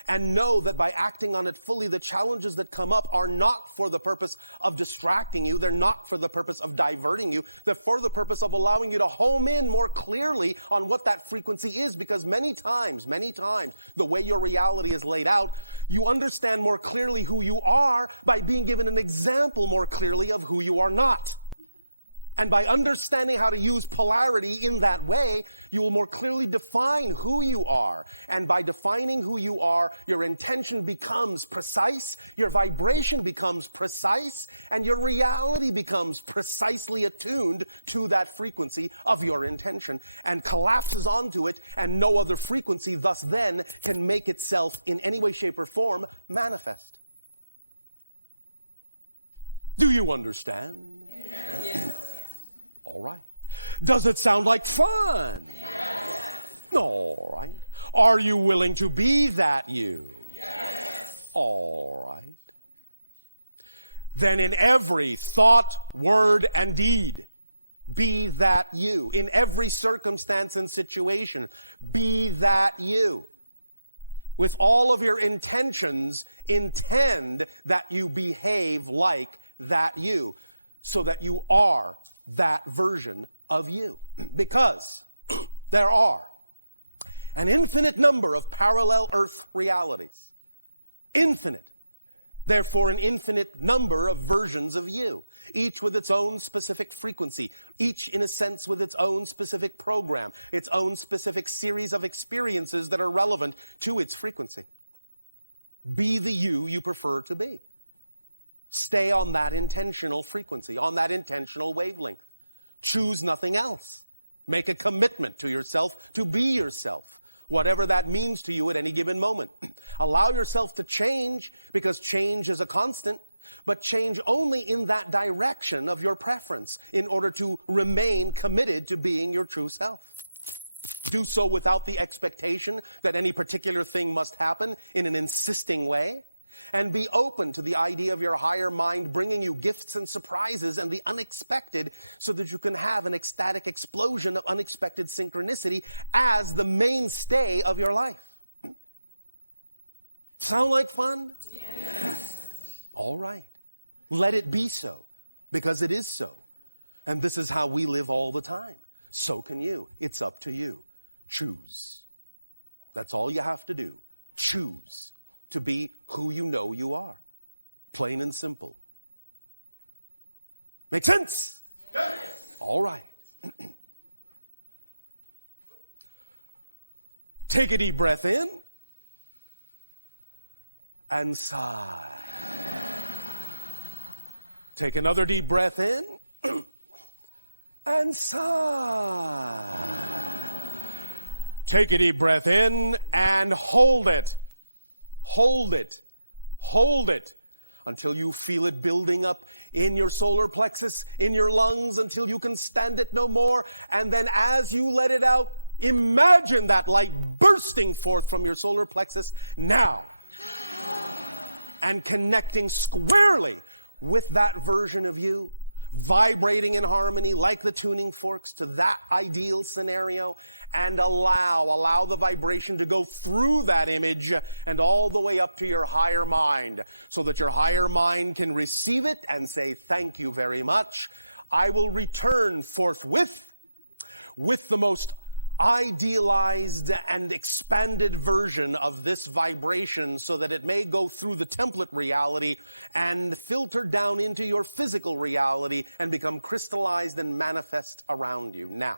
and know that by acting on it fully, the challenges that come up are not for the purpose of distracting you. They're not for the purpose of diverting you. They're for the purpose of allowing you to home in more clearly on what that frequency is, because many times, the way your reality is laid out, you understand more clearly who you are by being given an example more clearly of who you are not. And by understanding how to use polarity in that way, you will more clearly define who you are. And by defining who you are, your intention becomes precise, your vibration becomes precise, and your reality becomes precisely attuned to that frequency of your intention and collapses onto it, and no other frequency thus then can make itself in any way, shape, or form manifest. Do you understand? All right. Does it sound like fun? All right. Are you willing to be that you? All right. Then in every thought, word, and deed, be that you. In every circumstance and situation, be that you. With all of your intentions, intend that you behave like that you, so that you are that version of you. Because there are an infinite number of parallel earth realities. Infinite. Therefore, an infinite number of versions of you, each with its own specific frequency, each in a sense with its own specific program, its own specific series of experiences that are relevant to its frequency. Be the you prefer to be. Stay on that intentional frequency, on that intentional wavelength. Choose nothing else. Make a commitment to yourself to be yourself, whatever that means to you at any given moment. Allow yourself to change, because change is a constant, but change only in that direction of your preference in order to remain committed to being your true self. Do so without the expectation that any particular thing must happen in an insisting way. And be open to the idea of your higher mind bringing you gifts and surprises and the unexpected, so that you can have an ecstatic explosion of unexpected synchronicity as the mainstay of your life. Sound like fun? Yes. All right. Let it be so, because it is so. And this is how we live all the time. So can you. It's up to you. Choose. That's all you have to do. Choose to be who you know you are. Plain and simple. Make sense? Yes. All right. Take a deep breath in and sigh. Take another deep breath in and sigh. Take a deep breath in and hold it. Hold it. Hold it until you feel it building up in your solar plexus, in your lungs, until you can stand it no more. And then as you let it out, imagine that light bursting forth from your solar plexus now and connecting squarely with that version of you, vibrating in harmony like the tuning forks to that ideal scenario, and allow the vibration to go through that image and all the way up to your higher mind, so that your higher mind can receive it and say, thank you very much. I will return forthwith with the most idealized and expanded version of this vibration, so that it may go through the template reality and filter down into your physical reality and become crystallized and manifest around you. Now,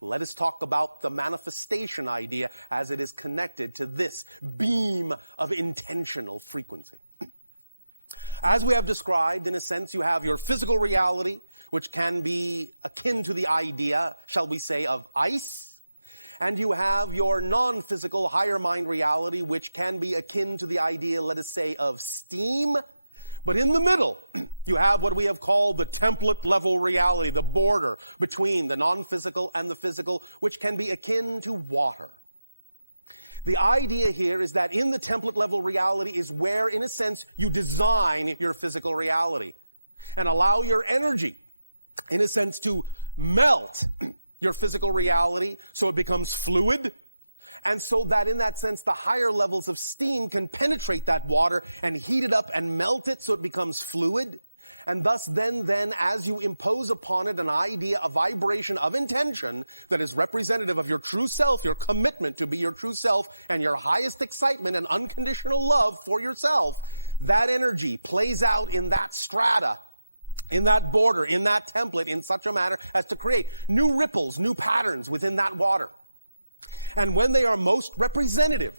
let us talk about the manifestation idea as it is connected to this beam of intentional frequency. As we have described, in a sense, you have your physical reality, which can be akin to the idea, shall we say, of ice. And you have your non-physical higher mind reality, which can be akin to the idea, let us say, of steam. But in the middle, you have what we have called the template level reality, the border between the non-physical and the physical, which can be akin to water. The idea here is that in the template level reality is where, in a sense, you design your physical reality and allow your energy, in a sense, to melt your physical reality so it becomes fluid, and so that in that sense the higher levels of steam can penetrate that water and heat it up and melt it so it becomes fluid. And thus then as you impose upon it an idea, a vibration of intention that is representative of your true self, your commitment to be your true self, and your highest excitement and unconditional love for yourself, that energy plays out in that strata, in that border, in that template, in such a manner as to create new ripples, new patterns within that water. And when they are most representative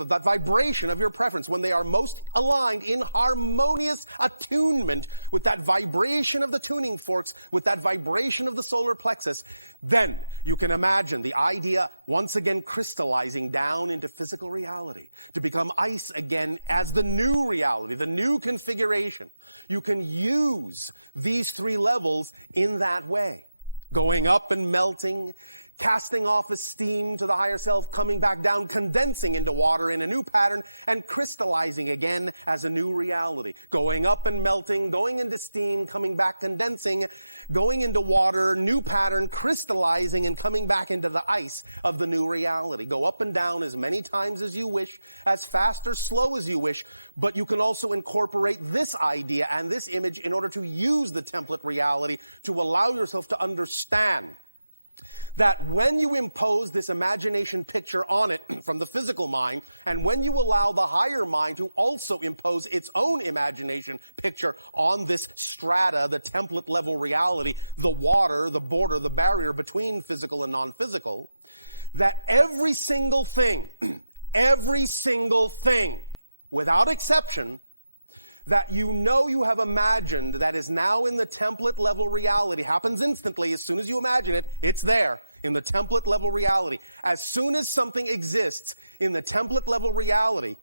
of that vibration of your preference, when they are most aligned in harmonious attunement with that vibration of the tuning forks, with that vibration of the solar plexus, then you can imagine the idea once again crystallizing down into physical reality, to become ice again as the new reality, the new configuration. You can use these three levels in that way, going up and melting, casting off as steam to the higher self, coming back down, condensing into water in a new pattern, and crystallizing again as a new reality. Going up and melting, going into steam, coming back, condensing, going into water, new pattern, crystallizing, and coming back into the ice of the new reality. Go up and down as many times as you wish, as fast or slow as you wish, but you can also incorporate this idea and this image in order to use the template reality to allow yourself to understand that when you impose this imagination picture on it from the physical mind, and when you allow the higher mind to also impose its own imagination picture on this strata, the template level reality, the water, the border, the barrier between physical and non-physical, that every single thing, without exception, that you know you have imagined that is now in the template level reality, happens instantly. As soon as you imagine it, it's there in the template level reality. As soon as something exists in the template level reality,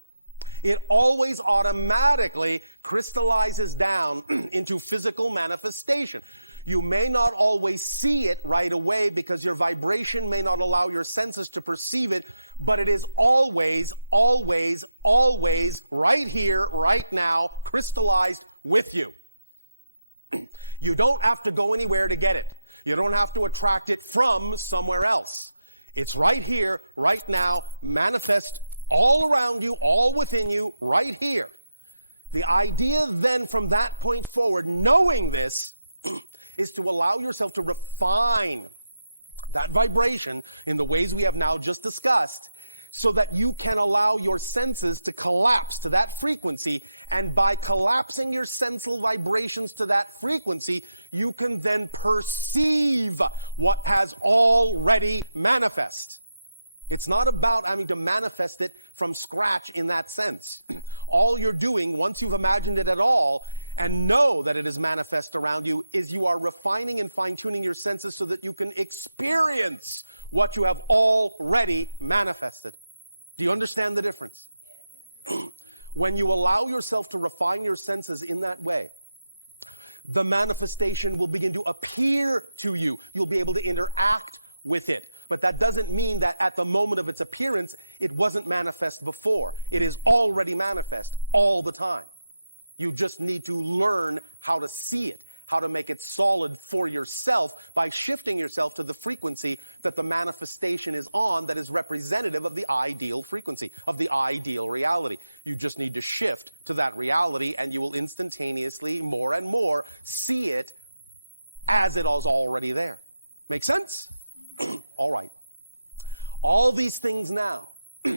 it always automatically crystallizes down into physical manifestation. You may not always see it right away because your vibration may not allow your senses to perceive it, but it is always right here, right now, crystallized with you. You don't have to go anywhere to get it. You don't have to attract it from somewhere else. It's right here, right now, manifest all around you, all within you, right here. The idea then from that point forward, knowing this, is to allow yourself to refine that vibration in the ways we have now just discussed, so that you can allow your senses to collapse to that frequency, and by collapsing your sensal vibrations to that frequency, you can then perceive what has already manifest. It's not about having to manifest it from scratch in that sense. All you're doing, once you've imagined it at all, and know that it is manifest around you, is you are refining and fine-tuning your senses so that you can experience what you have already manifested. Do you understand the difference? When you allow yourself to refine your senses in that way, the manifestation will begin to appear to you. You'll be able to interact with it. But that doesn't mean that at the moment of its appearance, it wasn't manifest before. It is already manifest all the time. You just need to learn how to see it, how to make it solid for yourself by shifting yourself to the frequency that the manifestation is on, that is representative of the ideal frequency, of the ideal reality. You just need to shift to that reality, and you will instantaneously, more and more, see it as it is already there. Make sense? All right. All these things now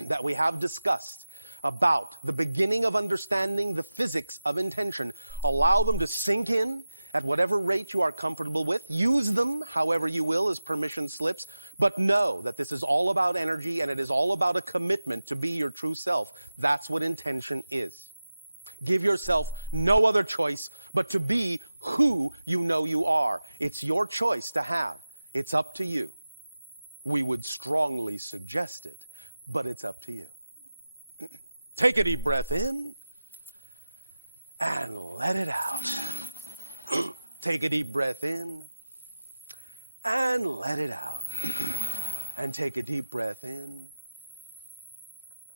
that we have discussed about the beginning of understanding the physics of intention, allow them to sink in at whatever rate you are comfortable with. Use them however you will as permission slips, but know that this is all about energy, and it is all about a commitment to be your true self. That's what intention is. Give yourself no other choice but to be who you know you are. It's your choice to have. It's up to you. we would strongly suggest it, but it's up to you. Take a deep breath in and let it out. Take a deep breath in and let it out. And take a deep breath in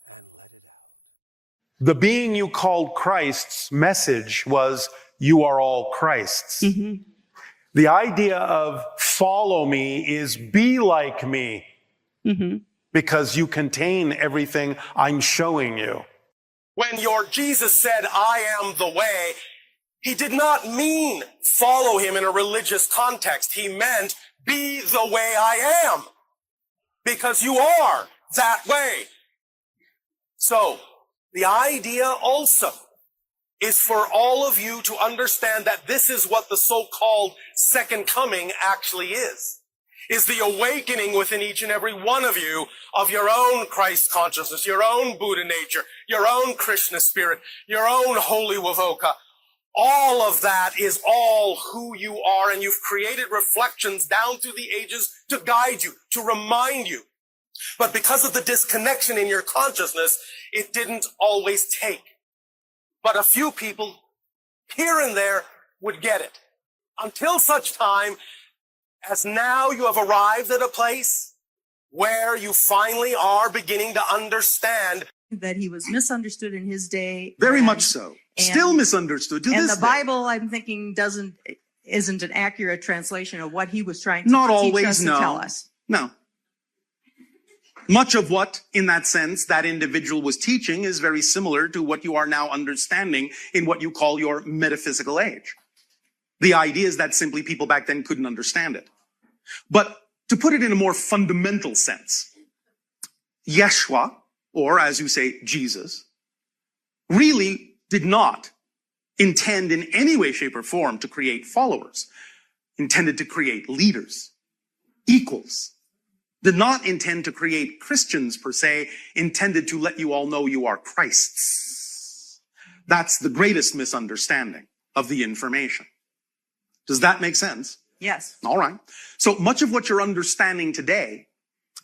and let it out. The being you called Christ's message was, you are all Christ's. Mm-hmm. The idea of follow me is be like me, mm-hmm. because you contain everything I'm showing you. When your Jesus said, I am the way, he did not mean follow him in a religious context. He meant be the way I am, because you are that way. So, the idea also is for all of you to understand that this is what the so-called second coming actually is the awakening within each and every one of you of your own Christ consciousness, your own Buddha nature, your own Krishna spirit, your own holy Vavoka. All of that is all who you are, and you've created reflections down through the ages to guide you, to remind you. But because of the disconnection in your consciousness, it didn't always take. But a few people here and there would get it. Until such time as now you have arrived at a place where you finally are beginning to understand that he was misunderstood in his day. Very much so. Still misunderstood to this day. And the Bible, I'm thinking, isn't an accurate translation of what he was trying to Not teach always, us no. to tell us. No. Much of what, in that sense, that individual was teaching is very similar to what you are now understanding in what you call your metaphysical age. The idea is that simply people back then couldn't understand it. But to put it in a more fundamental sense, Yeshua, or as you say, Jesus, really did not intend in any way, shape, or form to create followers, intended to create leaders, equals, did not intend to create Christians per se, intended to let you all know you are Christ's. That's the greatest misunderstanding of the information. Does that make sense? Yes. All right. So much of what you're understanding today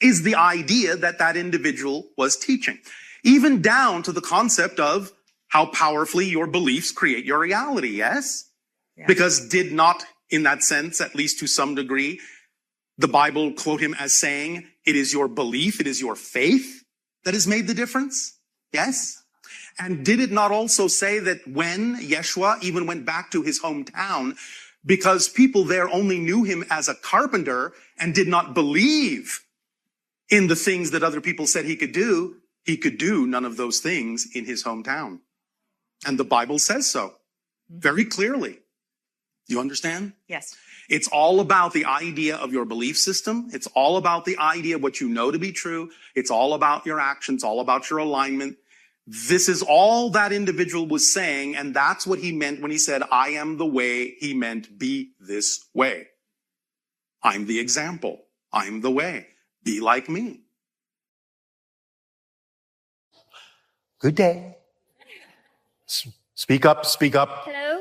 is the idea that that individual was teaching, even down to the concept of how powerfully your beliefs create your reality, yes? Yeah. Because did not, in that sense, at least to some degree, the Bible quote him as saying, it is your belief, it is your faith that has made the difference? Yes? And did it not also say that when Yeshua even went back to his hometown, because people there only knew him as a carpenter and did not believe in the things that other people said he could do none of those things in his hometown. And the Bible says so very clearly. You understand? Yes. It's all about the idea of your belief system. It's all about the idea of what you know to be true. It's all about your actions, all about your alignment. This is all that individual was saying, and that's what he meant when he said, I am the way. He meant be this way. I'm the example. I'm the way. Be like me. Good day. Speak up, speak up. Hello?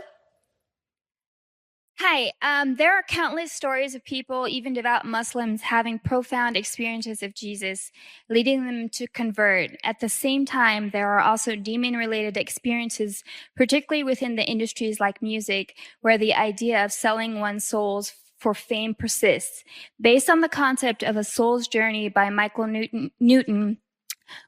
Hi. There are countless stories of people, even devout Muslims, having profound experiences of Jesus, leading them to convert. At the same time, there are also demon-related experiences, particularly within the industries like music, where the idea of selling one's souls for fame persists. Based on the concept of a soul's journey by Michael Newton,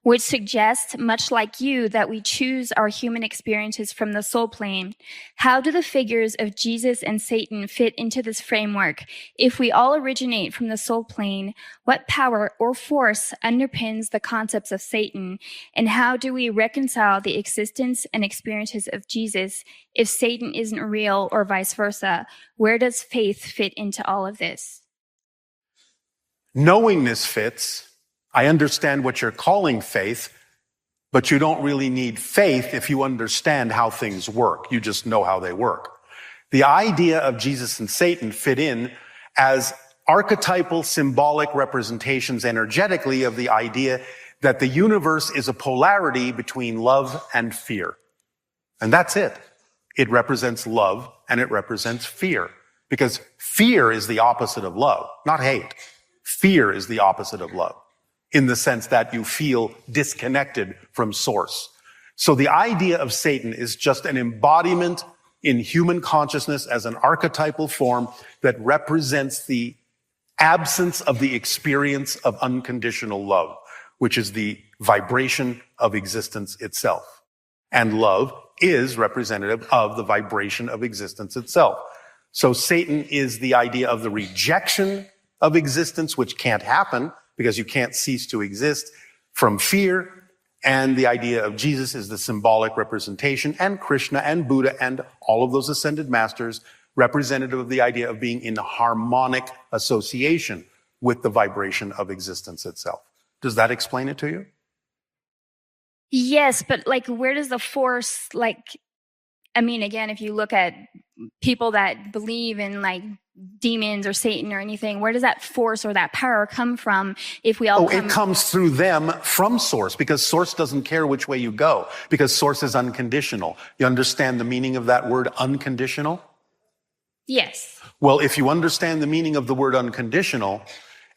which suggests, much like you, that we choose our human experiences from the soul plane. How do the figures of Jesus and Satan fit into this framework? If we all originate from the soul plane, what power or force underpins the concepts of Satan? And how do we reconcile the existence and experiences of Jesus if Satan isn't real or vice versa? Where does faith fit into all of this? Knowing this fits. I understand what you're calling faith, but you don't really need faith if you understand how things work. You just know how they work. The idea of Jesus and Satan fit in as archetypal, symbolic representations energetically of the idea that the universe is a polarity between love and fear. And that's it. It represents love and it represents fear, because fear is the opposite of love, not hate. Fear is the opposite of love, in the sense that you feel disconnected from source. So the idea of Satan is just an embodiment in human consciousness as an archetypal form that represents the absence of the experience of unconditional love, which is the vibration of existence itself. And love is representative of the vibration of existence itself. So Satan is the idea of the rejection of existence, which can't happen because you can't cease to exist, from fear. And the idea of Jesus is the symbolic representation, and Krishna and Buddha and all of those ascended masters, representative of the idea of being in harmonic association with the vibration of existence itself. Does that explain it to you? Yes, but like, where does the force, like, I mean, again, if you look at people that believe in like demons or Satan or anything, where does that force or that power come from if we all it comes through them from source, because source doesn't care which way you go, because source is unconditional. You understand the meaning of that word unconditional? Yes. Well, if you understand the meaning of the word unconditional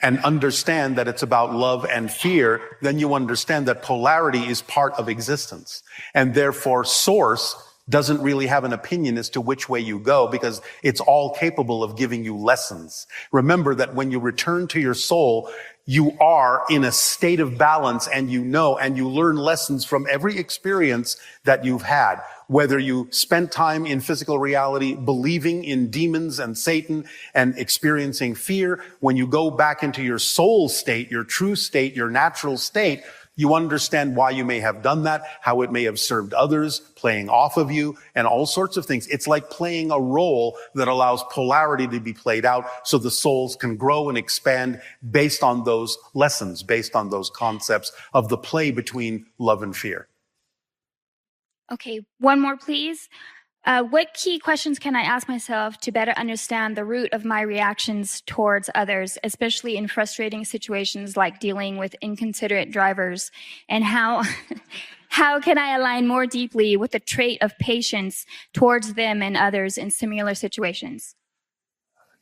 and understand that it's about love and fear, then you understand that polarity is part of existence. And therefore, source doesn't really have an opinion as to which way you go, because it's all capable of giving you lessons. Remember that when you return to your soul, you are in a state of balance, and you know, and you learn lessons from every experience that you've had. Whether you spent time in physical reality believing in demons and Satan and experiencing fear, when you go back into your soul state, your true state, your natural state, you understand why you may have done that, how it may have served others, playing off of you, and all sorts of things. It's like playing a role that allows polarity to be played out so the souls can grow and expand based on those lessons, based on those concepts of the play between love and fear. Okay, one more, please. What key questions can I ask myself to better understand the root of my reactions towards others, especially in frustrating situations like dealing with inconsiderate drivers? And how can I align more deeply with the trait of patience towards them and others in similar situations?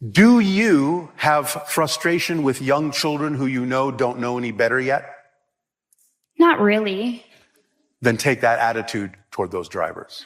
Do you have frustration with young children who you know don't know any better yet? Not really. Then take that attitude toward those drivers.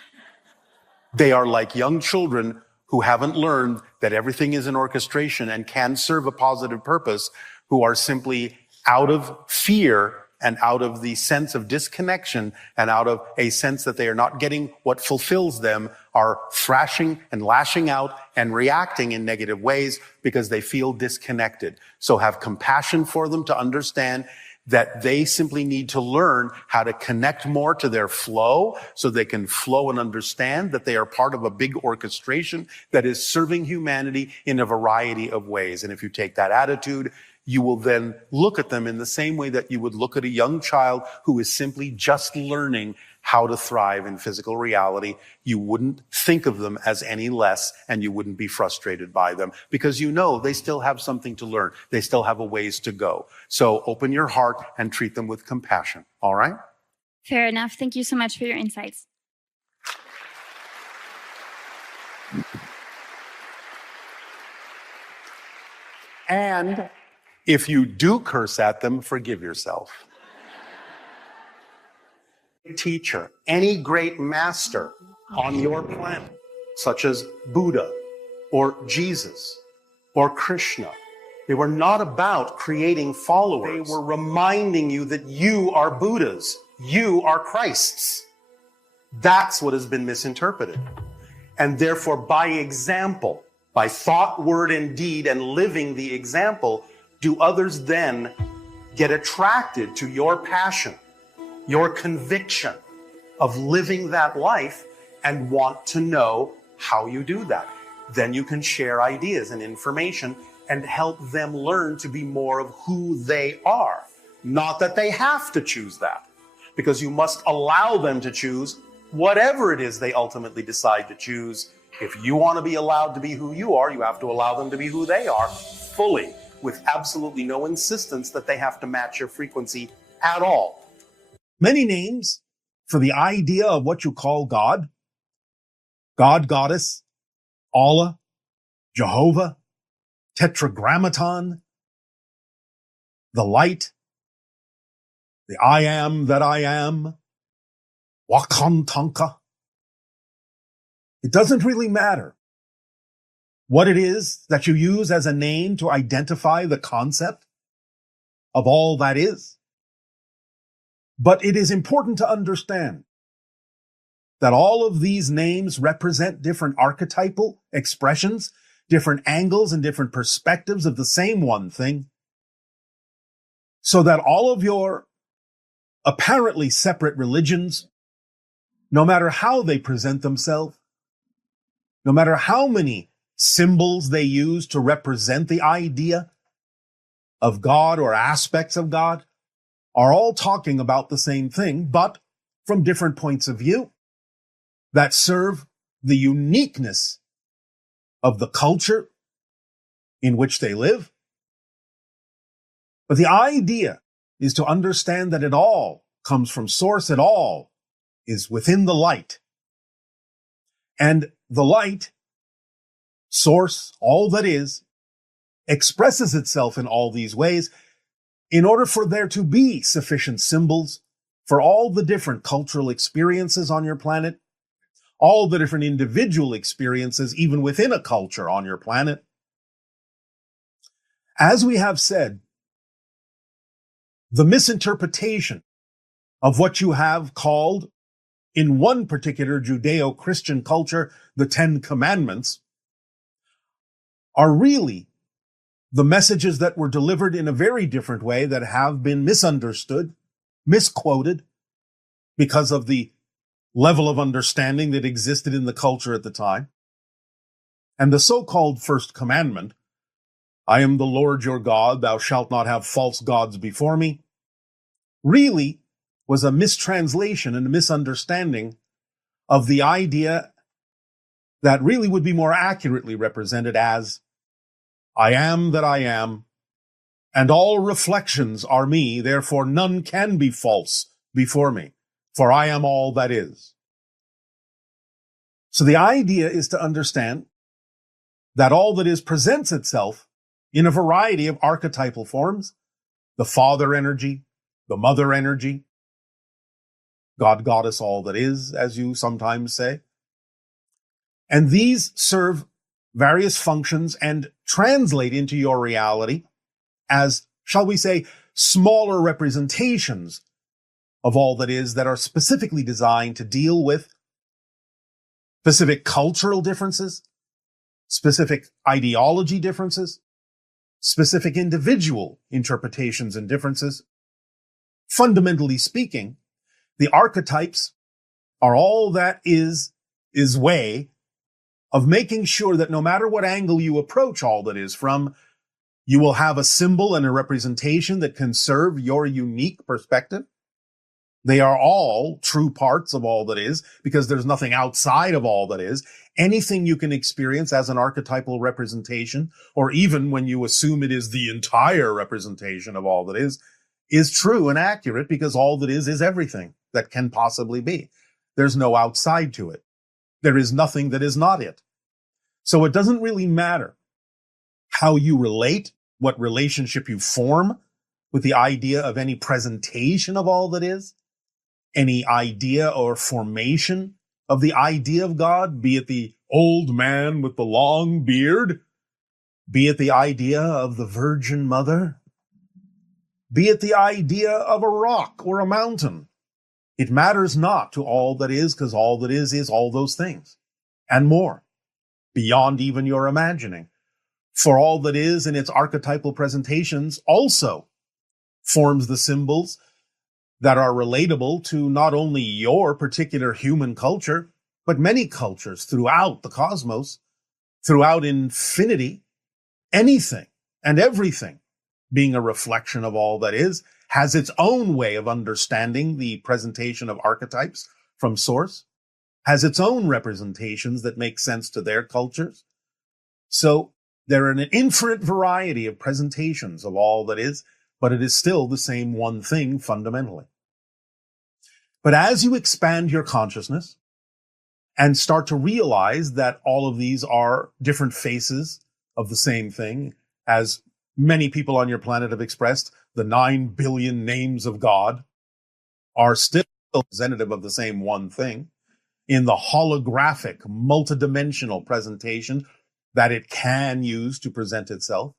They are like young children who haven't learned that everything is an orchestration and can serve a positive purpose, who are simply out of fear and out of the sense of disconnection and out of a sense that they are not getting what fulfills them, are thrashing and lashing out and reacting in negative ways because they feel disconnected. So have compassion for them to understand that they simply need to learn how to connect more to their flow so they can flow and understand that they are part of a big orchestration that is serving humanity in a variety of ways. And if you take that attitude, you will then look at them in the same way that you would look at a young child who is simply just learning how to thrive in physical reality. You wouldn't think of them as any less, and you wouldn't be frustrated by them, because you know they still have something to learn. They still have a ways to go. So open your heart and treat them with compassion. All right? Fair enough. Thank you so much for your insights. And if you do curse at them, forgive yourself. Teacher, any great master on your planet, such as Buddha or Jesus or Krishna, they were not about creating followers. They were reminding you that you are Buddhas, you are Christs. That's what has been misinterpreted. And therefore, by example, by thought, word, and deed, and living the example, do others then get attracted to your passion, your conviction of living that life, and want to know how you do that. Then you can share ideas and information and help them learn to be more of who they are. Not that they have to choose that, because you must allow them to choose whatever it is they ultimately decide to choose. If you want to be allowed to be who you are, you have to allow them to be who they are fully, with absolutely no insistence that they have to match your frequency at all. Many names for the idea of what you call God. God, Goddess, Allah, Jehovah, Tetragrammaton, the light, the I am that I am, Wakantanka. It doesn't really matter what it is that you use as a name to identify the concept of all that is. But it is important to understand that all of these names represent different archetypal expressions, different angles and different perspectives of the same one thing, so that all of your apparently separate religions, no matter how they present themselves, no matter how many symbols they use to represent the idea of God or aspects of God, are all talking about the same thing, but from different points of view that serve the uniqueness of the culture in which they live. But the idea is to understand that it all comes from source, it all is within the light. And the light, source, all that is, expresses itself in all these ways in order for there to be sufficient symbols for all the different cultural experiences on your planet, all the different individual experiences, even within a culture on your planet. As we have said, the misinterpretation of what you have called, in one particular Judeo-Christian culture, the Ten Commandments, are really the messages that were delivered in a very different way that have been misunderstood, misquoted, because of the level of understanding that existed in the culture at the time. And the so-called first commandment, I am the Lord your God, thou shalt not have false gods before me, really was a mistranslation and a misunderstanding of the idea that really would be more accurately represented as, I am that I am, and all reflections are me, therefore none can be false before me, for I am all that is. So the idea is to understand that all that is presents itself in a variety of archetypal forms, the father energy, the mother energy, God, Goddess, all that is, as you sometimes say. And these serve various functions and translate into your reality as, shall we say, smaller representations of all that is that are specifically designed to deal with specific cultural differences, specific ideology differences, specific individual interpretations and differences. Fundamentally speaking, the archetypes are all that is way of making sure that no matter what angle you approach all that is from, you will have a symbol and a representation that can serve your unique perspective. They are all true parts of all that is, because there's nothing outside of all that is. Anything you can experience as an archetypal representation, or even when you assume it is the entire representation of all that is true and accurate, because all that is everything that can possibly be. There's no outside to it. There is nothing that is not it. So it doesn't really matter how you relate, what relationship you form with the idea of any presentation of all that is, any idea or formation of the idea of God, be it the old man with the long beard, be it the idea of the Virgin Mother, be it the idea of a rock or a mountain. It matters not to all that is, because all that is all those things and more, beyond even your imagining. For all that is in its archetypal presentations also forms the symbols that are relatable to not only your particular human culture, but many cultures throughout the cosmos, throughout infinity. Anything and everything being a reflection of all that is has its own way of understanding the presentation of archetypes from source, has its own representations that make sense to their cultures. So there are an infinite variety of presentations of all that is, but it is still the same one thing fundamentally. But as you expand your consciousness and start to realize that all of these are different faces of the same thing, as many people on your planet have expressed, the 9 billion names of God are still representative of the same one thing in the holographic, multidimensional presentation that it can use to present itself,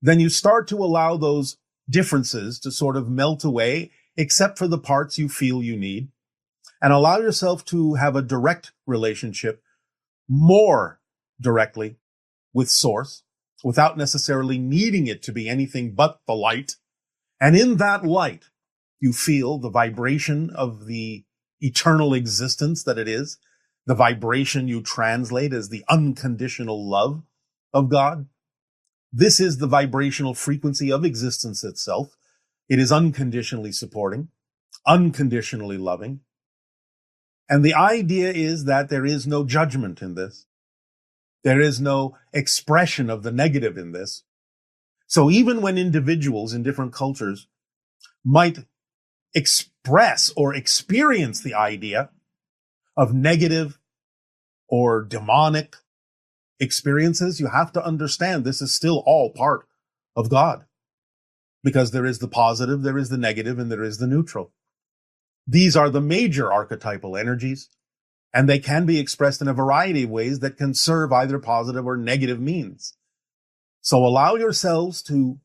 then you start to allow those differences to sort of melt away, except for the parts you feel you need, and allow yourself to have a direct relationship more directly with Source, without necessarily needing it to be anything but the light. And in that light, you feel the vibration of the eternal existence that it is, the vibration you translate as the unconditional love of God. This is the vibrational frequency of existence itself. It is unconditionally supporting, unconditionally loving. And the idea is that there is no judgment in this. There is no expression of the negative in this. So even when individuals in different cultures might express or experience the idea of negative or demonic experiences, you have to understand this is still all part of God, because there is the positive, there is the negative, and there is the neutral. These are the major archetypal energies, and they can be expressed in a variety of ways that can serve either positive or negative means. So allow yourselves to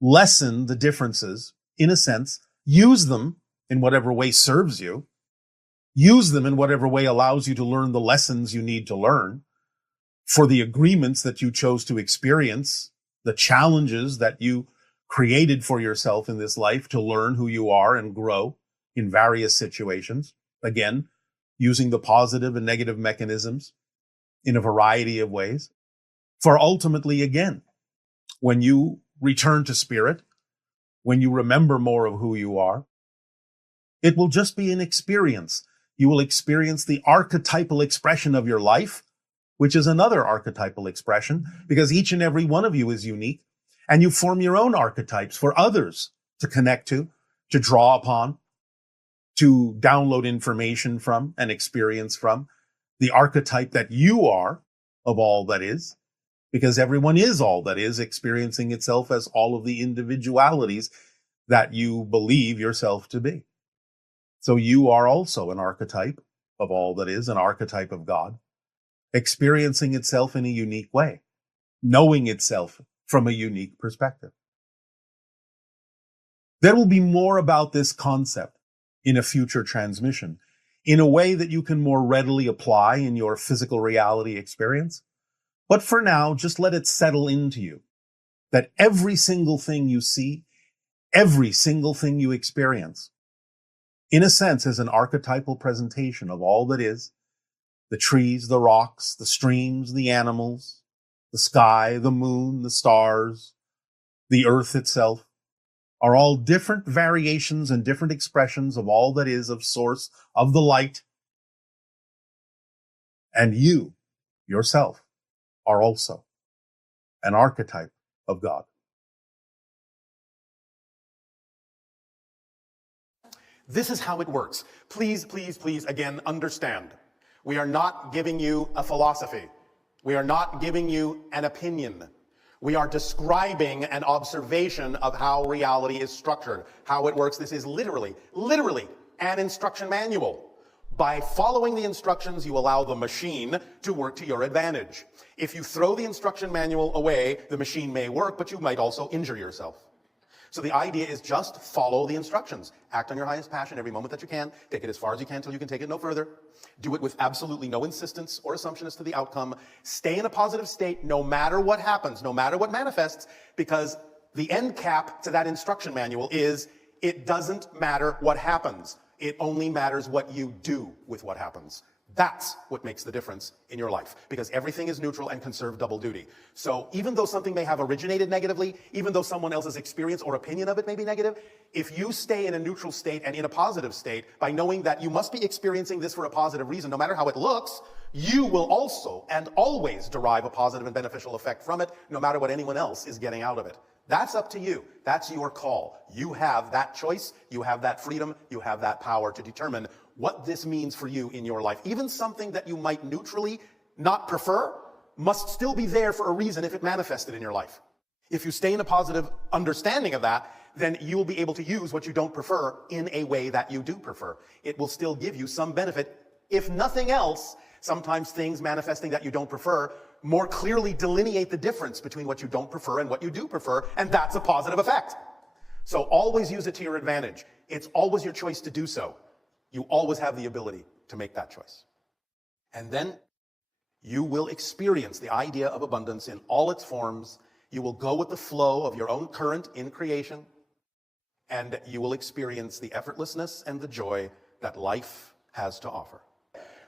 lessen the differences, in a sense, use them in whatever way serves you, use them in whatever way allows you to learn the lessons you need to learn for the agreements that you chose to experience, the challenges that you created for yourself in this life to learn who you are and grow in various situations. Again, using the positive and negative mechanisms in a variety of ways. For ultimately, again, when you return to spirit, when you remember more of who you are, it will just be an experience. You will experience the archetypal expression of your life, which is another archetypal expression, because each and every one of you is unique, and you form your own archetypes for others to connect to draw upon, to download information from and experience from, the archetype that you are of all that is, because everyone is all that is, experiencing itself as all of the individualities that you believe yourself to be. So you are also an archetype of all that is, an archetype of God, experiencing itself in a unique way, knowing itself from a unique perspective. There will be more about this concept in a future transmission, in a way that you can more readily apply in your physical reality experience. But for now, just let it settle into you that every single thing you see, every single thing you experience, in a sense, is an archetypal presentation of all that is: the trees, the rocks, the streams, the animals, the sky, the moon, the stars, the earth itself, are all different variations and different expressions of all that is of Source, of the light. And you, yourself, are also an archetype of God. This is how it works. Please, please, please, again, understand. We are not giving you a philosophy. We are not giving you an opinion. We are describing an observation of how reality is structured, how it works. This is literally an instruction manual. By following the instructions, you allow the machine to work to your advantage. If you throw the instruction manual away, the machine may work, but you might also injure yourself. So the idea is just follow the instructions. Act on your highest passion every moment that you can. Take it as far as you can until you can take it no further. Do it with absolutely no insistence or assumption as to the outcome. Stay in a positive state no matter what happens, no matter what manifests, because the end cap to that instruction manual is it doesn't matter what happens. It only matters what you do with what happens. That's what makes the difference in your life, because everything is neutral and can serve double duty. So even though something may have originated negatively, even though someone else's experience or opinion of it may be negative, if you stay in a neutral state and in a positive state by knowing that you must be experiencing this for a positive reason, no matter how it looks, you will also and always derive a positive and beneficial effect from it, no matter what anyone else is getting out of it. That's up to you. That's your call. You have that choice. You have that freedom. You have that power to determine what this means for you in your life. Even something that you might neutrally not prefer must still be there for a reason if it manifested in your life. If you stay in a positive understanding of that, then you will be able to use what you don't prefer in a way that you do prefer. It will still give you some benefit. If nothing else, sometimes things manifesting that you don't prefer more clearly delineate the difference between what you don't prefer and what you do prefer, and that's a positive effect. So always use it to your advantage. It's always your choice to do so. You always have the ability to make that choice. And then you will experience the idea of abundance in all its forms. You will go with the flow of your own current in creation, and you will experience the effortlessness and the joy that life has to offer.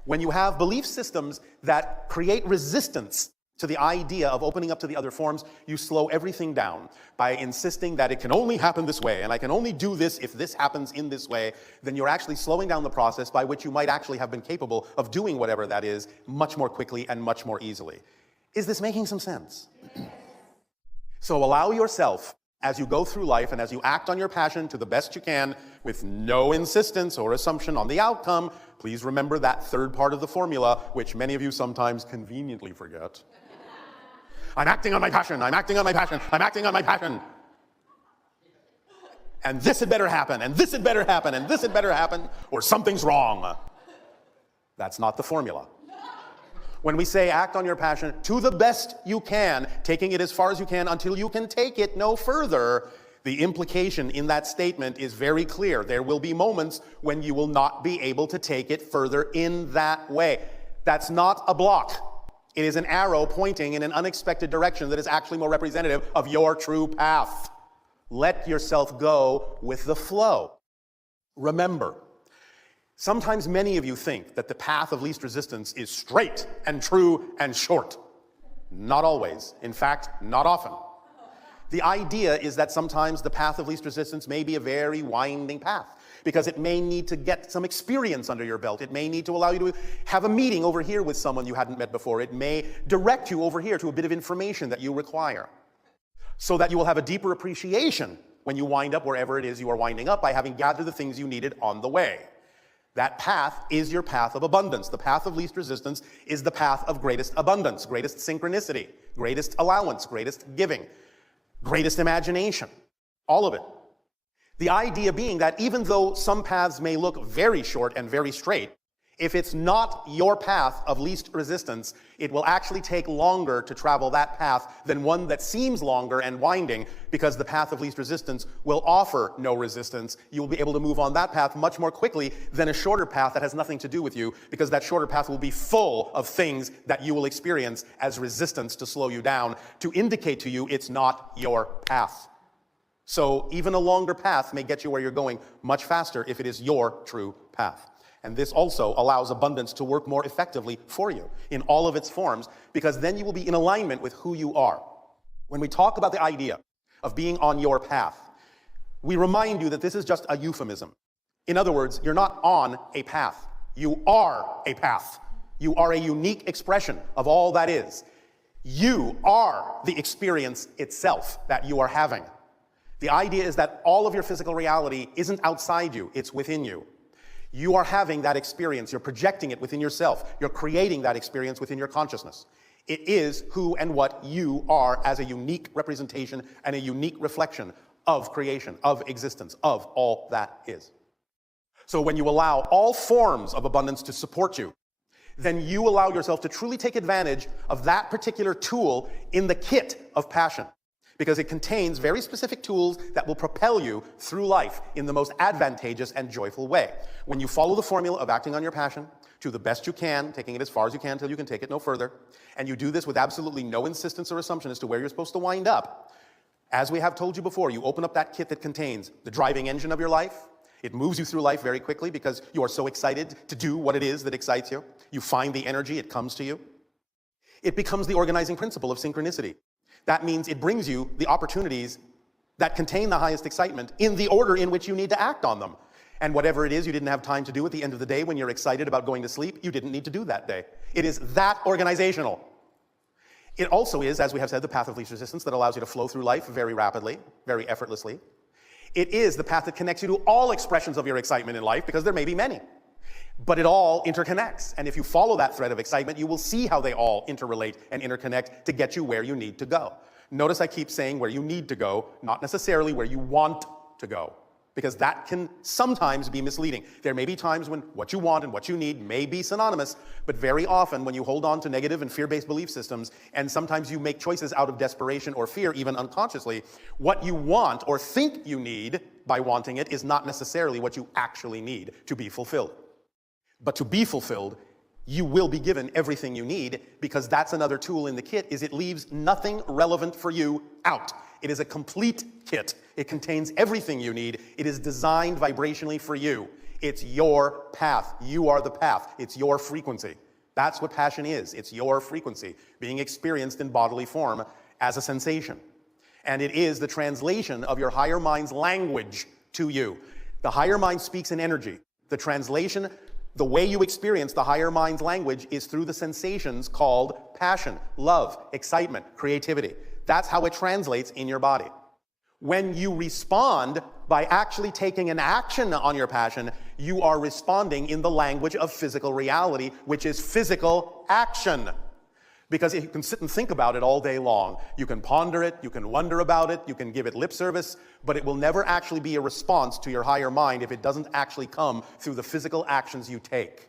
When you have belief systems that create resistance to the idea of opening up to the other forms, you slow everything down by insisting that it can only happen this way, and I can only do this if this happens in this way. Then you're actually slowing down the process by which you might actually have been capable of doing whatever that is much more quickly and much more easily. Is this making some sense? So allow yourself, as you go through life and as you act on your passion to the best you can, with no insistence or assumption on the outcome, please remember that third part of the formula, which many of you sometimes conveniently forget. I'm acting on my passion, I'm acting on my passion, I'm acting on my passion. And this had better happen, and this had better happen, and this had better happen, or something's wrong. That's not the formula. When we say act on your passion to the best you can, taking it as far as you can until you can take it no further, the implication in that statement is very clear. There will be moments when you will not be able to take it further in that way. That's not a block. It is an arrow pointing in an unexpected direction that is actually more representative of your true path. Let yourself go with the flow. Remember, sometimes many of you think that the path of least resistance is straight and true and short. Not always. In fact, not often. The idea is that sometimes the path of least resistance may be a very winding path, because it may need to get some experience under your belt. It may need to allow you to have a meeting over here with someone you hadn't met before. It may direct you over here to a bit of information that you require, so that you will have a deeper appreciation when you wind up wherever it is you are winding up by having gathered the things you needed on the way. That path is your path of abundance. The path of least resistance is the path of greatest abundance, greatest synchronicity, greatest allowance, greatest giving, greatest imagination, all of it. The idea being that even though some paths may look very short and very straight, if it's not your path of least resistance, it will actually take longer to travel that path than one that seems longer and winding, because the path of least resistance will offer no resistance. You will be able to move on that path much more quickly than a shorter path that has nothing to do with you, because that shorter path will be full of things that you will experience as resistance to slow you down, to indicate to you it's not your path. So even a longer path may get you where you're going much faster if it is your true path. And this also allows abundance to work more effectively for you in all of its forms, because then you will be in alignment with who you are. When we talk about the idea of being on your path, we remind you that this is just a euphemism. In other words, you're not on a path. You are a path. You are a unique expression of all that is. You are the experience itself that you are having. The idea is that all of your physical reality isn't outside you, it's within you. You are having that experience. You're projecting it within yourself. You're creating that experience within your consciousness. It is who and what you are as a unique representation and a unique reflection of creation, of existence, of all that is. So when you allow all forms of abundance to support you, then you allow yourself to truly take advantage of that particular tool in the kit of passion, because it contains very specific tools that will propel you through life in the most advantageous and joyful way. When you follow the formula of acting on your passion to the best you can, taking it as far as you can until you can take it no further, and you do this with absolutely no insistence or assumption as to where you're supposed to wind up, as we have told you before, you open up that kit that contains the driving engine of your life. It moves you through life very quickly because you are so excited to do what it is that excites you. You find the energy, it comes to you. It becomes the organizing principle of synchronicity. That means it brings you the opportunities that contain the highest excitement in the order in which you need to act on them. And whatever it is you didn't have time to do at the end of the day when you're excited about going to sleep, you didn't need to do that day. It is that organizational. It also is, as we have said, the path of least resistance that allows you to flow through life very rapidly, very effortlessly. It is the path that connects you to all expressions of your excitement in life, because there may be many. But it all interconnects. And if you follow that thread of excitement, you will see how they all interrelate and interconnect to get you where you need to go. Notice I keep saying where you need to go, not necessarily where you want to go, because that can sometimes be misleading. There may be times when what you want and what you need may be synonymous, but very often when you hold on to negative and fear-based belief systems, and sometimes you make choices out of desperation or fear, even unconsciously, what you want or think you need by wanting it is not necessarily what you actually need to be fulfilled. But to be fulfilled, you will be given everything you need, because that's another tool in the kit, is it leaves nothing relevant for you out. It is a complete kit. It contains everything you need. It is designed vibrationally for you. It's your path. You are the path. It's your frequency. That's what passion is. It's your frequency being experienced in bodily form as a sensation. And it is the translation of your higher mind's language to you. The higher mind speaks in energy. The translation, the way you experience the higher mind's language, is through the sensations called passion, love, excitement, creativity. That's how it translates in your body. When you respond by actually taking an action on your passion, you are responding in the language of physical reality, which is physical action. Because you can sit and think about it all day long. You can ponder it, you can wonder about it, you can give it lip service, but it will never actually be a response to your higher mind if it doesn't actually come through the physical actions you take.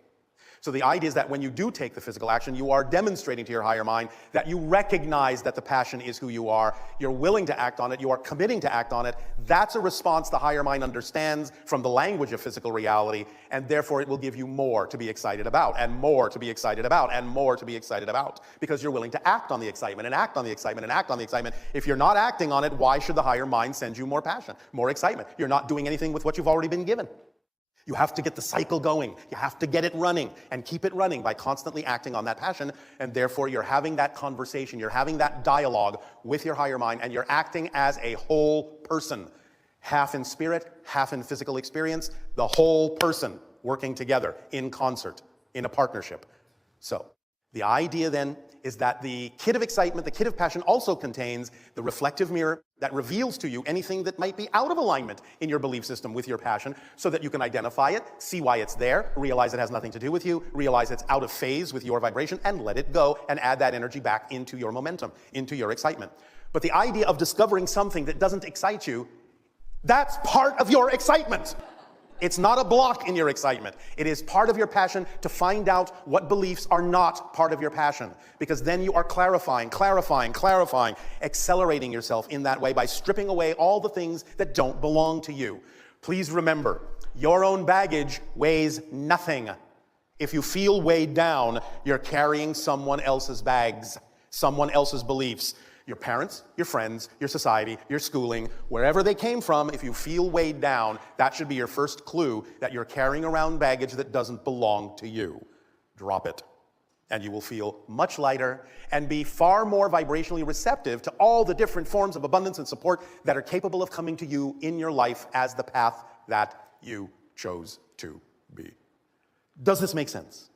So the idea is that when you do take the physical action, you are demonstrating to your higher mind that you recognize that the passion is who you are, you're willing to act on it, you are committing to act on it. That's a response the higher mind understands from the language of physical reality, and therefore it will give you more to be excited about, and more to be excited about, and more to be excited about, because you're willing to act on the excitement, and act on the excitement, and act on the excitement. If you're not acting on it, why should the higher mind send you more passion, more excitement? You're not doing anything with what you've already been given. You have to get the cycle going. You have to get it running and keep it running by constantly acting on that passion, and therefore you're having that conversation, you're having that dialogue with your higher mind, and you're acting as a whole person, half in spirit, half in physical experience, the whole person working together in concert, in a partnership. So the idea then is that the kit of excitement, the kit of passion, also contains the reflective mirror that reveals to you anything that might be out of alignment in your belief system with your passion, so that you can identify it, see why it's there, realize it has nothing to do with you, realize it's out of phase with your vibration, and let it go, and add that energy back into your momentum, into your excitement. But the idea of discovering something that doesn't excite you, that's part of your excitement. It's not a block in your excitement. It is part of your passion to find out what beliefs are not part of your passion, because then you are clarifying, accelerating yourself in that way by stripping away all the things that don't belong to you. Please remember, your own baggage weighs nothing. If you feel weighed down, you're carrying someone else's bags, someone else's beliefs. Your parents, your friends, your society, your schooling, wherever they came from, if you feel weighed down, that should be your first clue that you're carrying around baggage that doesn't belong to you. Drop it, and you will feel much lighter and be far more vibrationally receptive to all the different forms of abundance and support that are capable of coming to you in your life as the path that you chose to be. Does this make sense?